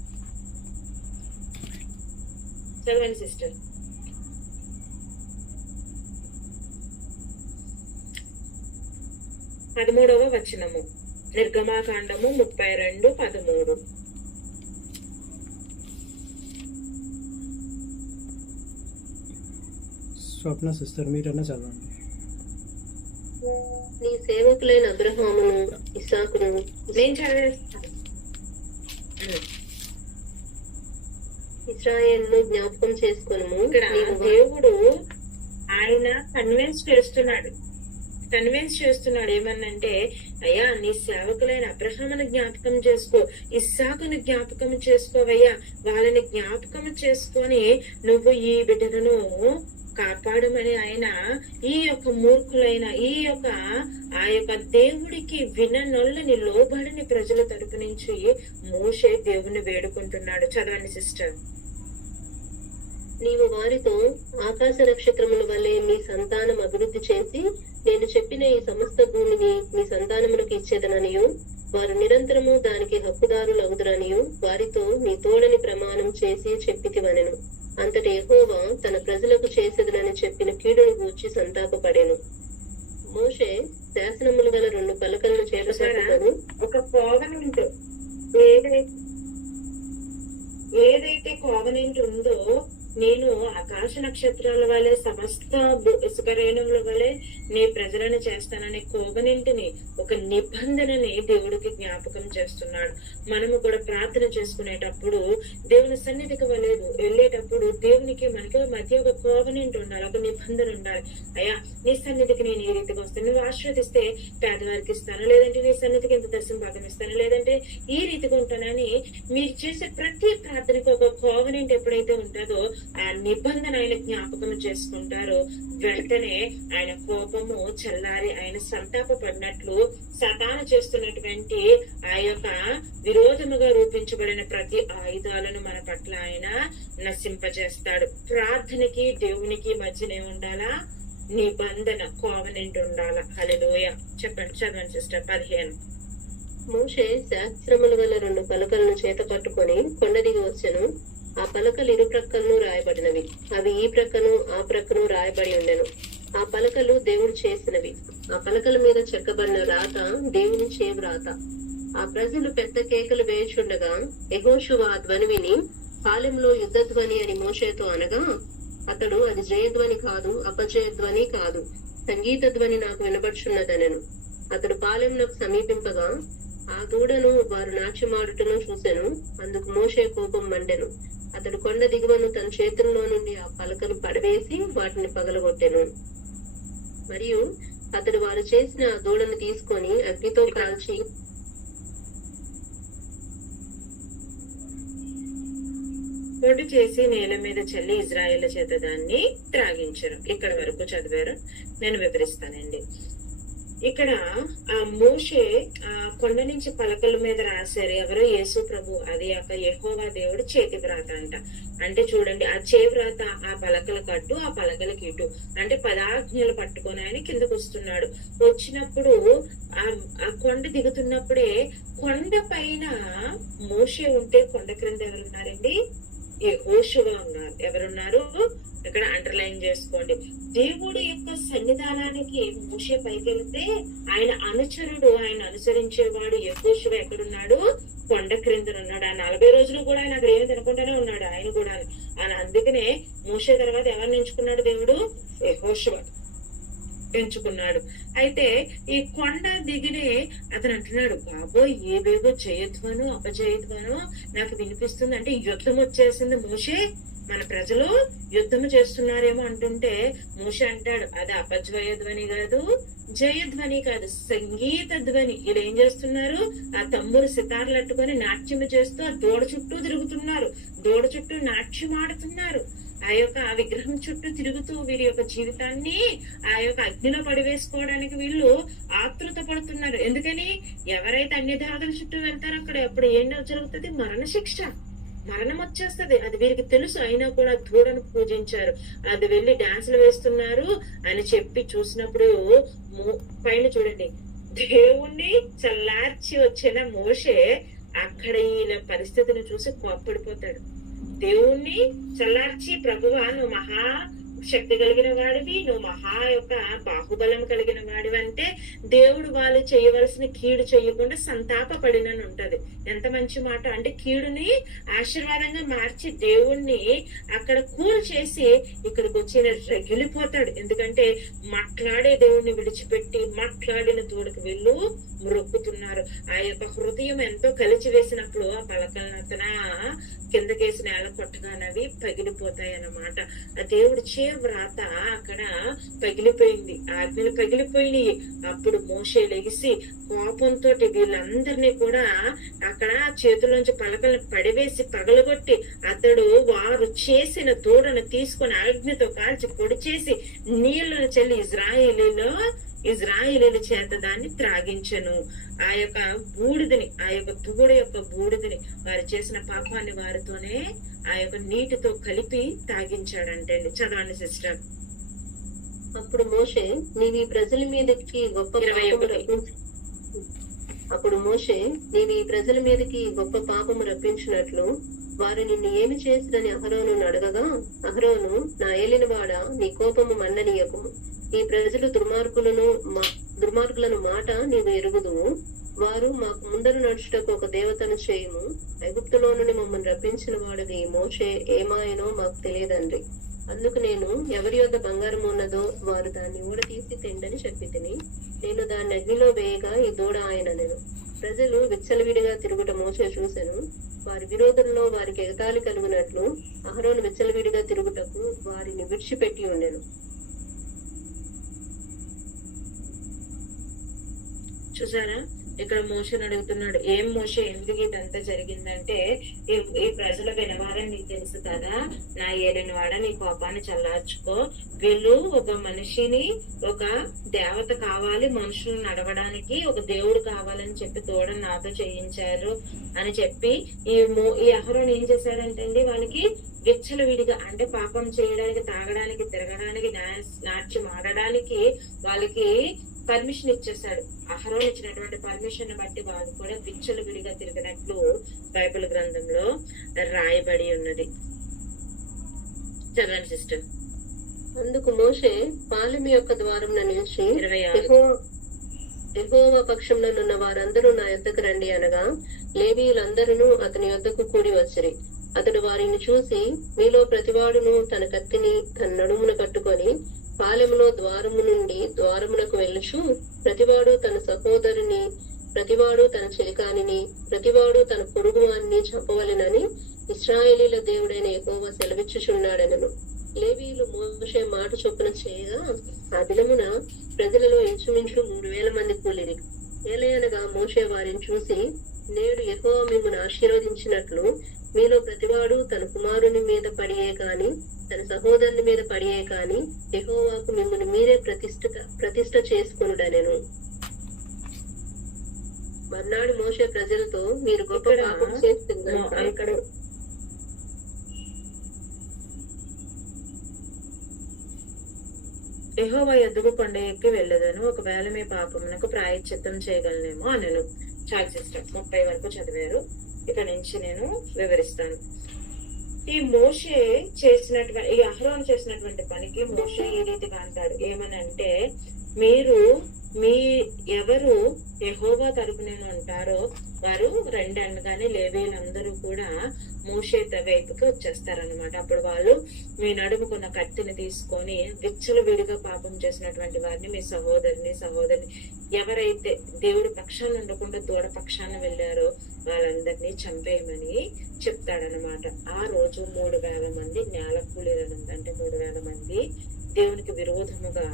చదవండి సిస్టర్. పదమూడవ వచనము, నిర్గమాకాండము 32:13. స్వప్న సిస్టర్ మీరన్నా చదవండి. నీ సేవకులైన అబ్రహామును, ఇస్సాకును నేను చదివేస్తాను. ఇశ్రాయేలును జ్ఞాపకం చేసుకొనుము. ఇక్కడ దేవుడు ఆయన కన్విన్స్ చేస్తున్నాడు, కన్విన్స్ చేస్తున్నాడు. ఏమన్నంటే, అయ్యా నీ సేవకులైన అబ్రహామును జ్ఞాపకం చేసుకో, ఇస్సాకును జ్ఞాపకం చేసుకోవయ్యా, వాళ్ళని జ్ఞాపకం చేసుకొని నువ్వు ఈ బిడ్డలను కాపాడమని ఆయన ఈ యొక్క మూర్ఖులైన ఆ యొక్క దేవుడికి విననొల్లని లోబడిని ప్రజల తరపు నుంచి మోషే దేవుని వేడుకుంటున్నాడు. చదవండి సిస్టర్. నీవు వారితో ఆకాశ నక్షత్రముల వలె మీ సంతానం అభివృద్ధి చేసి నేను చెప్పిన ఈ సమస్త భూమిని మీ సంతానములకు ఇచ్చేదననియు వారు నిరంతరము దానికి హక్కుదారులగుదురనియు వారితో నీ తోడని ప్రమాణం చేసి చెప్పితివనెను. అంతటి యెహోవా తన ప్రజలకు చేసేదనని చెప్పిన కీడును గూర్చి సంతాపపడెను. మోషే శాసనములు గల 2 పలకలను చేపట్టుకొని ఒక కోవనెంట్ ఏదైతే కోవనెంట్ ఉందో, నేను ఆకాశ నక్షత్రాల వలె సమస్త ఇసుక రేణువుల వలె నీ ప్రజలను చేస్తాననే కోవనెంట్ని, ఒక నిబంధనని దేవుడికి జ్ఞాపకం చేస్తున్నాడు. మనము కూడా ప్రార్థన చేసుకునేటప్పుడు దేవుని సన్నిధికి వెళ్ళేటప్పుడు దేవునికి మనకి మధ్య ఒక కోవనెంట్ ఉండాలి, ఒక నిబంధన ఉండాలి. అయ్యా నీ సన్నిధికి నేను ఈ రీతికి వస్తాను, నువ్వు ఆశీర్వదిస్తే పేదవారికి ఇస్తాను, లేదంటే నీ సన్నిధికి ఇంత దర్శనం భాగం ఇస్తాను, లేదంటే ఈ రీతిగా ఉంటానని మీరు చేసే ప్రతి ప్రార్థనకు ఒక కోవనెంట్ ఎప్పుడైతే ఉంటుందో ఆ నిబంధన ఆయన జ్ఞాపకం చేసుకుంటారో వెంటనే ఆయన కోపము చల్లారి ఆయన సంతాపపడినట్లు సతాను చేస్తున్నటువంటి ఆ యొక్క విరోధముగా రూపించబడిన ప్రతి ఆయుధాలను మన పట్ల ఆయన నశింపజేస్తాడు. ప్రార్థనకి దేవునికి మధ్యనే ఉండాలా నిబంధన, కోవనెంట్ ఉండాలా. హల్లెలూయా. చెప్పండి, చదవండి సిస్టర్. 15. మోషే శాస్త్రములు గల 2 పలకలను చేత పట్టుకొని కొండ దిగి వచ్చెను. ఆ పలకలు ఇరు ప్రక్కలను రాయబడినవి, అవి ఈ ప్రక్కను ఆ ప్రక్కను రాయబడి ఉండెను. ఆ పలకలు దేవుడు చేసినవి, ఆ పలకల మీద చెక్కబడిన రాత దేవుని చేవు రాత. ఆ ప్రజలు పెద్ద కేకలు వేయుచుండగా యెహోషువ ఆ ధ్వని విని పాలెంలో యుద్ధ ధ్వని అని మోషేతో అనగా, అతడు అది జయధ్వని కాదు, అపజయధ్వని కాదు, సంగీత ధ్వని నాకు వినబడుచున్నదనెను. అతడు పాలెంలోకి సమీపింపగా ఆ దూడను వారు నాట్యమాడుటను చూసెను. అందుకు మోషే కోపం మండెను. అతడు కొండ దిగువను తన చేతుల్లో నుండి ఆ పలకను పడవేసి వాటిని పగలగొట్టెను. మరియు అతడు వారు చేసిన ఆ దూడను తీసుకొని అగ్నితో కాల్చి పొడి చేసి నేల మీద చల్లి ఇజ్రాయేళ్ల చేత దాన్ని త్రాగించరు. ఇక్కడ వరకు చదివారు, నేను వివరిస్తానండి. ఇక్కడ ఆ మోషే ఆ కొండ నుంచి పలకల మీద రాశారు ఎవరో, యేసు ప్రభు. అది యొక్క యెహోవా దేవుడు చేతి వ్రాత అంట. అంటే చూడండి, ఆ చేతి వ్రాత ఆ పలకల కట్టు, ఆ పలకలకి ఇటు, అంటే 10 ఆజ్ఞలు పట్టుకొని ఆయన కిందకు వస్తున్నాడు. వచ్చినప్పుడు ఆ కొండ దిగుతున్నప్పుడే కొండ పైన మోషే ఉంటే కొండ క్రింద ఎవరున్నారండి? యెహోషువ ఉన్నారు. ఎవరున్నారు? ఇక్కడ అండర్లైన్ చేసుకోండి. దేవుడి యొక్క సన్నిధానానికి మోషే పైకి వెళ్తే ఆయన అనుచరుడు, ఆయన అనుసరించేవాడు యెహోషువ ఎక్కడున్నాడు? కొండ క్రింద ఉన్నాడు. ఆ 40 రోజులు కూడా ఆయన అక్కడ ఏమి తినకుండానే ఉన్నాడు ఆయన కూడా. అందుకనే మోషే తర్వాత ఎవరిని ఎంచుకున్నాడు దేవుడు? యెహోషువ ఎంచుకున్నాడు. అయితే ఈ కొండ దిగినే అతను అంటున్నాడు, బాబోయ్ ఏవేవో జయధ్వను అపజయధ్వను నాకు వినిపిస్తుంది. అంటే యుద్ధం వచ్చేసింది మోషే, మన ప్రజలు యుద్ధము చేస్తున్నారేమో అంటుంటే మోషే అంటాడు, అది అపజయధ్వని కాదు, జయధ్వని కాదు, సంగీత ధ్వని. వీళ్ళు ఏం చేస్తున్నారు? ఆ తమ్మురు సితార్లు అట్టుకొని నాట్యము చేస్తూ ఆ దూడ చుట్టూ తిరుగుతున్నారు, దూడ చుట్టూ నాట్యం ఆడుతున్నారు. ఆ యొక్క విగ్రహం చుట్టూ తిరుగుతూ వీరి యొక్క జీవితాన్ని ఆ యొక్క అగ్నిలో పడివేసుకోవడానికి వీళ్ళు ఆతృత పడుతున్నారు. ఎందుకని? ఎవరైతే అన్ని దేవతల చుట్టూ వెళ్తారో అక్కడ ఎప్పుడు ఏం జరుగుతుంది? మరణ శిక్ష, మరణం వచ్చేస్తుంది. అది వీరికి తెలుసు. అయినా కూడా దూడను పూజించారు. అది వెళ్ళి డాన్సులు వేస్తున్నారు అని చెప్పి చూసినప్పుడు పైన చూడండి, దేవుణ్ణి చల్లార్చి వచ్చిన మోషే అక్కడ ఈ పరిస్థితిని చూసి కోప్పడిపోతాడు. దేవుణ్ణి చల్లార్చి, ప్రభువా నువ్వు మహా శక్తి కలిగిన వాడివి, నువ్వు మహా యొక్క బాహుబలం కలిగిన వాడివి అంటే దేవుడు వాళ్ళు చేయవలసిన కీడు చేయకుండా సంతాపపడినని ఉంటది. ఎంత మంచి మాట అంటే, కీడుని ఆశీర్వాదంగా మార్చి దేవుణ్ణి అక్కడ కూల్ చేసి ఇక్కడికి వచ్చి రగిలిపోతాడు. ఎందుకంటే మాట్లాడే దేవుణ్ణి విడిచిపెట్టి మాట్లాడిన దూడకు వెళ్ళు మొక్కుతున్నారు. ఆ యొక్క హృదయం ఎంతో కలిచి వేసినప్పుడు ఆ పలకలనతన కిందకేసి నేల కొట్టగానవి పగిలిపోతాయి అన్నమాట. ఆ దేవుడు వ్రాత అక్కడ పగిలిపోయింది, ఆజ్ఞలు పగిలిపోయినాయి. అప్పుడు మోషే లెగిసి కోపంతో వీళ్ళందరినీ కూడా అక్కడ చేతుల్లోంచి పలకలను పడివేసి పగలగొట్టి అతడు వారు చేసిన దూడను తీసుకొని ఆజ్ఞతో కాల్చి పొడి చేసి నీళ్లను చల్లి ఇజ్రాయేలీల చేత దాన్ని త్రాగించెను. ఆ యొక్క బూడిదని, ఆ యొక్క దూడ యొక్క బూడిదని, వారు చేసిన పాపాన్ని వారితోనే ఆ యొక్క నీటితో కలిపి తాగించాడంటే. చదవండి సిస్టర్. అప్పుడు మోషే నీవు ఈ ప్రజల మీదకి గొప్ప పాపము రప్పించినట్లు వారు నిన్ను ఏమి చేసిరని అహరోను అడగగా, అహరోను, నా ఏలినవాడ, నీ కోపము మన్ననీయకుము. ఈ ప్రజలు దుర్మార్గులను మాట నీవు ఎరుగుదువు. వారు మాకు ముందర నడుచుటకు ఒక దేవతను చేయుము. ఐగుప్తులో నుండి మమ్మల్ని రప్పించిన వాడిది మోషే ఏమాయనో మాకు తెలియదండ్రి. అందుకు నేను ఎవరి యొద్ద బంగారం ఉన్నదో వారు దాన్ని ఊడతీసి తెండని చెప్పి తిని, నేను దాన్ని అగ్నిలో వేయగా ఈ దూడ ఆయనను. ప్రజలు విచ్చలవిడిగా తిరుగుట మోషే చూసెను. వారి విరోధంలో వారికి ఎగతాళి కలుగునట్లు అహరోను విచ్చలవిడిగా తిరుగుటకు వారిని విడిచిపెట్టి ఉండెను. చూసారా, ఇక్కడ మోషని అడుగుతున్నాడు, ఏం మోషే ఎందుకు ఇదంతా జరిగిందంటే, ఈ ప్రజల వినవాలని నీకు తెలుసు కదా, నా ఏలిన వాడ నీ కోపాన్ని చల్లార్చుకో. వీళ్ళు ఒక మనిషిని, ఒక దేవత కావాలి, మనుషులను నడవడానికి ఒక దేవుడు కావాలని చెప్పి తోడని నాతో చేయించారు అని చెప్పి ఈ అహరోను ఏం చేశాడంటే అండి, వాళ్ళకి విచ్చలవిడిగా అంటే పాపం చేయడానికి, తాగడానికి, తిరగడానికి, నాట్యం ఆడడానికి వాళ్ళకి పర్మిషన్ ఇచ్చేసాడు. అహరోను ఇచ్చినటువంటి పర్మిషన్ బట్టి వాళ్ళు కూడా విచ్చలు విడిగా తిరిగినట్లు బైబిల్ గ్రంథంలో రాయబడి ఉన్నది. చదవండి సిస్టర్. అందుకు మోషే పాలెము యొక్క ద్వారమున నిలిచి 26 యెహోవా పక్షంలోనున్న వారందరూ నా యొద్దకు రండి అనగా, లేవీయులందరూ అతని యొద్దకు కూడి వచ్చిరి. అతడు వారిని చూసి, మీలో ప్రతివాడును తన కత్తిని తన నడుమున కట్టుకొని పాలెములో ద్వారము నుండి ద్వారమునకు వెళ్ళుచు, ప్రతివాడు తన సహోదరుని, ప్రతివాడు తన చెలికానిని, ప్రతివాడు తన పొరుగువాన్ని చంపవలెనని ఇశ్రాయేలీల దేవుడైన యెహోవా సెలవిచ్చుచున్నాడనను. లేవీయులు మోషే మాట చొప్పున చేయగా ఆ దినమున ప్రజలలో ఇంచుమించు 3000 మంది కూలిరి. ఏలయనగా మోషే వారిని చూసి, నేడు యెహోవా మిమ్మును ఆశీర్వదించినట్లు మీలో ప్రతివాడు తన కుమారుని మీద పడియే కాని, తన సహోదరుని మీద పడియే కాని యెహోవాకు మిమ్మల్ని మీరే ప్రతిష్ఠ చేసుకొనుడనెను. మర్నాడు మోషే ప్రజలతో, మీరు గొప్ప పాపం చేస్తున్నారు. ఇక్కడ యెహోవా ఎద్దుకు కొండ ఎక్కి వెళ్ళదను, ఒకవేళ మీ పాపమునకు ప్రాయశ్చిత్తం చేయగలనేమో అనను. చాలు సిస్టర్, 30 వరకు చదివారు. ఇక్కడ నుంచి నేను వివరిస్తాను. ఈ మోషే చేసినటువంటి, ఈ అహరోను చేసినటువంటి పనికి మోషే ఈ రీతిగా అంటాడు, ఏమనంటే, ఎవరు యెహోవా తరపున ఉంటారో వారు రండి అనగానే లేవీయులందరూ కూడా మోషే వైపుకి వచ్చేస్తారనమాట. అప్పుడు వాళ్ళు, మీ నడుముకున్న కత్తిని తీసుకొని విచ్చలు విడిగా పాపం చేసినటువంటి వారిని, మీ సహోదరిని ఎవరైతే దేవుడి పక్షాన్ని ఉండకుండా దూడ పక్షాన్ని వెళ్ళారో వాళ్ళందరినీ చంపేయమని చెప్తాడనమాట. ఆ రోజు 3000 మంది నేల కూలీలనుంది. అంటే 3000 మంది దేవునికి విరోధముగా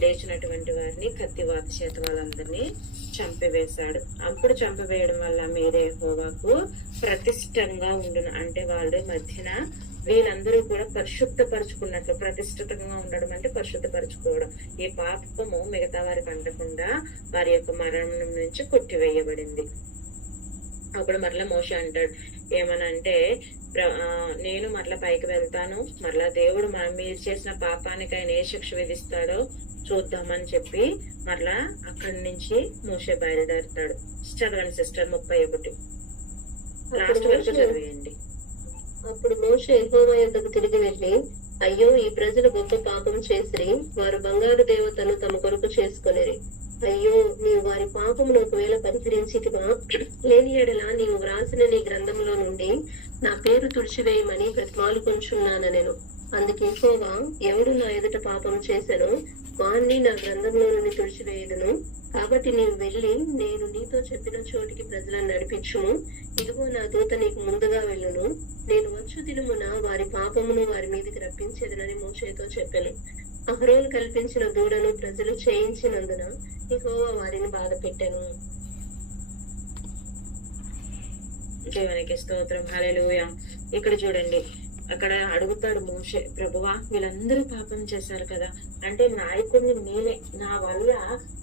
లేచినటువంటి వారిని కత్తివాత చేత వాళ్ళందరినీ చంపివేశాడు. అప్పుడు చంపివేయడం వల్ల మీరే యెహోవాకు ప్రతిష్టంగా ఉండును. అంటే వాళ్ళ మధ్యన వీళ్ళందరూ కూడా పరిశుద్ధపరచుకున్నట్లు, ప్రతిష్ఠితంగా ఉండడం అంటే పరిశుద్ధపరచుకోవడం. ఈ పాపము మిగతా వారికి అంటకుండా వారి యొక్క మరణం నుంచి కొట్టివేయబడింది. అప్పుడు మరలా మోషే అంటాడు, ఏమనంటే, నేను మరలా పైకి వెళ్తాను, మరలా దేవుడు మీరు చేసిన పాపానికి ఆయన ఏ శిక్ష విధిస్తాడో చూద్దామని చెప్పి మరలా అక్కడి నుంచి మోషే బయలుదేరుతాడు. చదవండి సిస్టర్ 31 లాస్ట్ వరకు చదివేయండి. అప్పుడు మోషే యెహోవా యొద్దకు తిరిగి వెళ్ళి, అయ్యో, ఈ ప్రజలు గొప్ప పాపం చేసిరి, వారు బంగారు దేవతను తమ కొరకు చేసుకొనిరి. అయ్యో, నీవు వారి పాపమును ఒకవేళ పరిహరించితివా, లేని ఎడల నీవు వ్రాసిన నీ గ్రంథంలో నుండి నా పేరు తుడిచివేయమని బ్రతిమాలుకొంచున్నాను నేను. అందుకే యెహోవా, ఎవడు నా ఎదుట పాపం చేసెనో వాణ్ణి నా గ్రంథంలో నుండి తుడిచివేయుదును. కాబట్టి నీవు వెళ్ళి నేను నీతో చెప్పిన చోటికి ప్రజలను నడిపించుము. ఇదిగో నా దూత నీకు ముందుగా వెళ్ళును. నేను వచ్చు దినమున వారి పాపమును వారి మీదకి రప్పించేదనని మోషేతో చెప్పెను. అహరోను కల్పించిన దూడను ప్రజలు చేయించినందున యెహోవా వారిని బాధ పెట్టెను. దేవునికి స్తోత్రం. హల్లెలూయా. ఇక్కడ చూడండి, అక్కడ అడుగుతాడు మోషే, ప్రభువా వీళ్ళందరూ పాపం చేశారు కదా, అంటే నాయకుడిని నేనే, నా వల్ల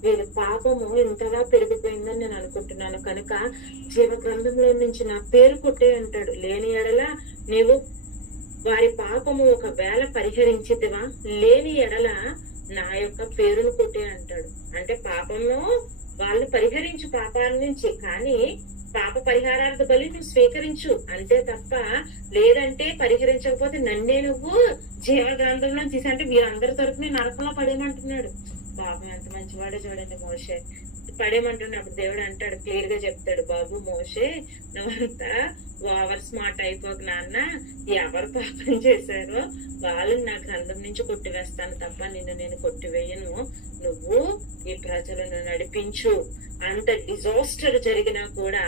వీళ్ళ పాపము ఇంతగా పెరిగిపోయిందని నేను అనుకుంటున్నాను, కనుక జీవ గ్రంథంలో నుంచి నా పేరు కొట్టే అంటాడు. లేని ఎడల నీవు వారి పాపము ఒకవేళ పరిహరించితివా, లేని ఎడల నా యొక్క పేరును కొట్టే అంటాడు. అంటే పాపము వాళ్ళు పరిహరించు పాపాల నుంచి, కానీ పాప పరిహారార్థ బలి నువ్వు స్వీకరించు అంతే తప్ప, లేదంటే పరిహరించకపోతే నన్నే నువ్వు జీవ గ్రంథంలో తీసి, అంటే వీరందరి తరపున నరకంలో పడేయమంటున్నాడు. పాపం ఎంత మంచివాడో చూడండి మోషే. పడేయమంటున్నప్పుడు దేవుడు అంటాడు, క్లియర్ గా చెప్తాడు, బాబు మోషే నువ్వంతా ఓవర్ స్మార్ట్ అయిపోక నాన్న, ఎవరు పాపం చేశారో వాళ్ళని నా గ్రంథం నుంచి కొట్టివేస్తాను తప్ప నిన్ను నేను కొట్టివేయను. నువ్వు ఈ ప్రజలను నడిపించు. అంత డిజాస్టర్ జరిగినా కూడా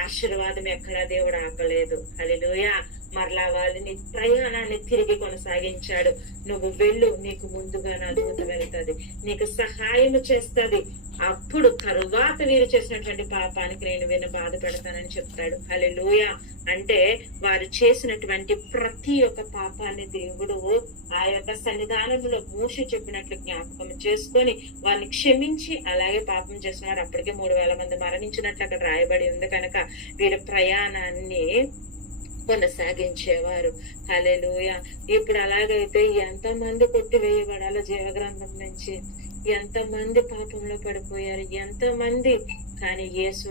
ఆశీర్వాదం ఎక్కడా దేవుడు ఆపలేదు. హల్లెలూయా. మరలా వాళ్ళని ప్రయాణాన్ని తిరిగి కొనసాగించాడు. నువ్వు వెళ్ళు, నీకు ముందుగా నా దూత వెళ్తుంది, నీకు సహాయం చేస్తుంది, అప్పుడు తరువాత వీరు చేసినటువంటి పాపానికి నేను వీరిని బాధ పెడతానని చెప్తాడు. హల్లెలూయా. అంటే వారు చేసినటువంటి ప్రతి ఒక్క పాపాన్ని దేవుడు ఆ యొక్క సన్నిధానంలో మోషే చెప్పినట్లు జ్ఞాపకం చేసుకొని వారిని క్షమించి, అలాగే పాపం చేసిన వారు అప్పటికే 3,000 మంది మరణించినట్లు అక్కడ రాయబడి ఉంది కనుక వీరి ప్రయాణాన్ని కొనసాగించేవారు. హల్లెలూయా. ఇప్పుడు అలాగైతే ఎంతమంది కొట్టివేయబడాలో జీవగ్రంథం నుంచి, ఎంతమంది పాపంలో పడిపోయారు, ఎంతమంది, కానీ యేసు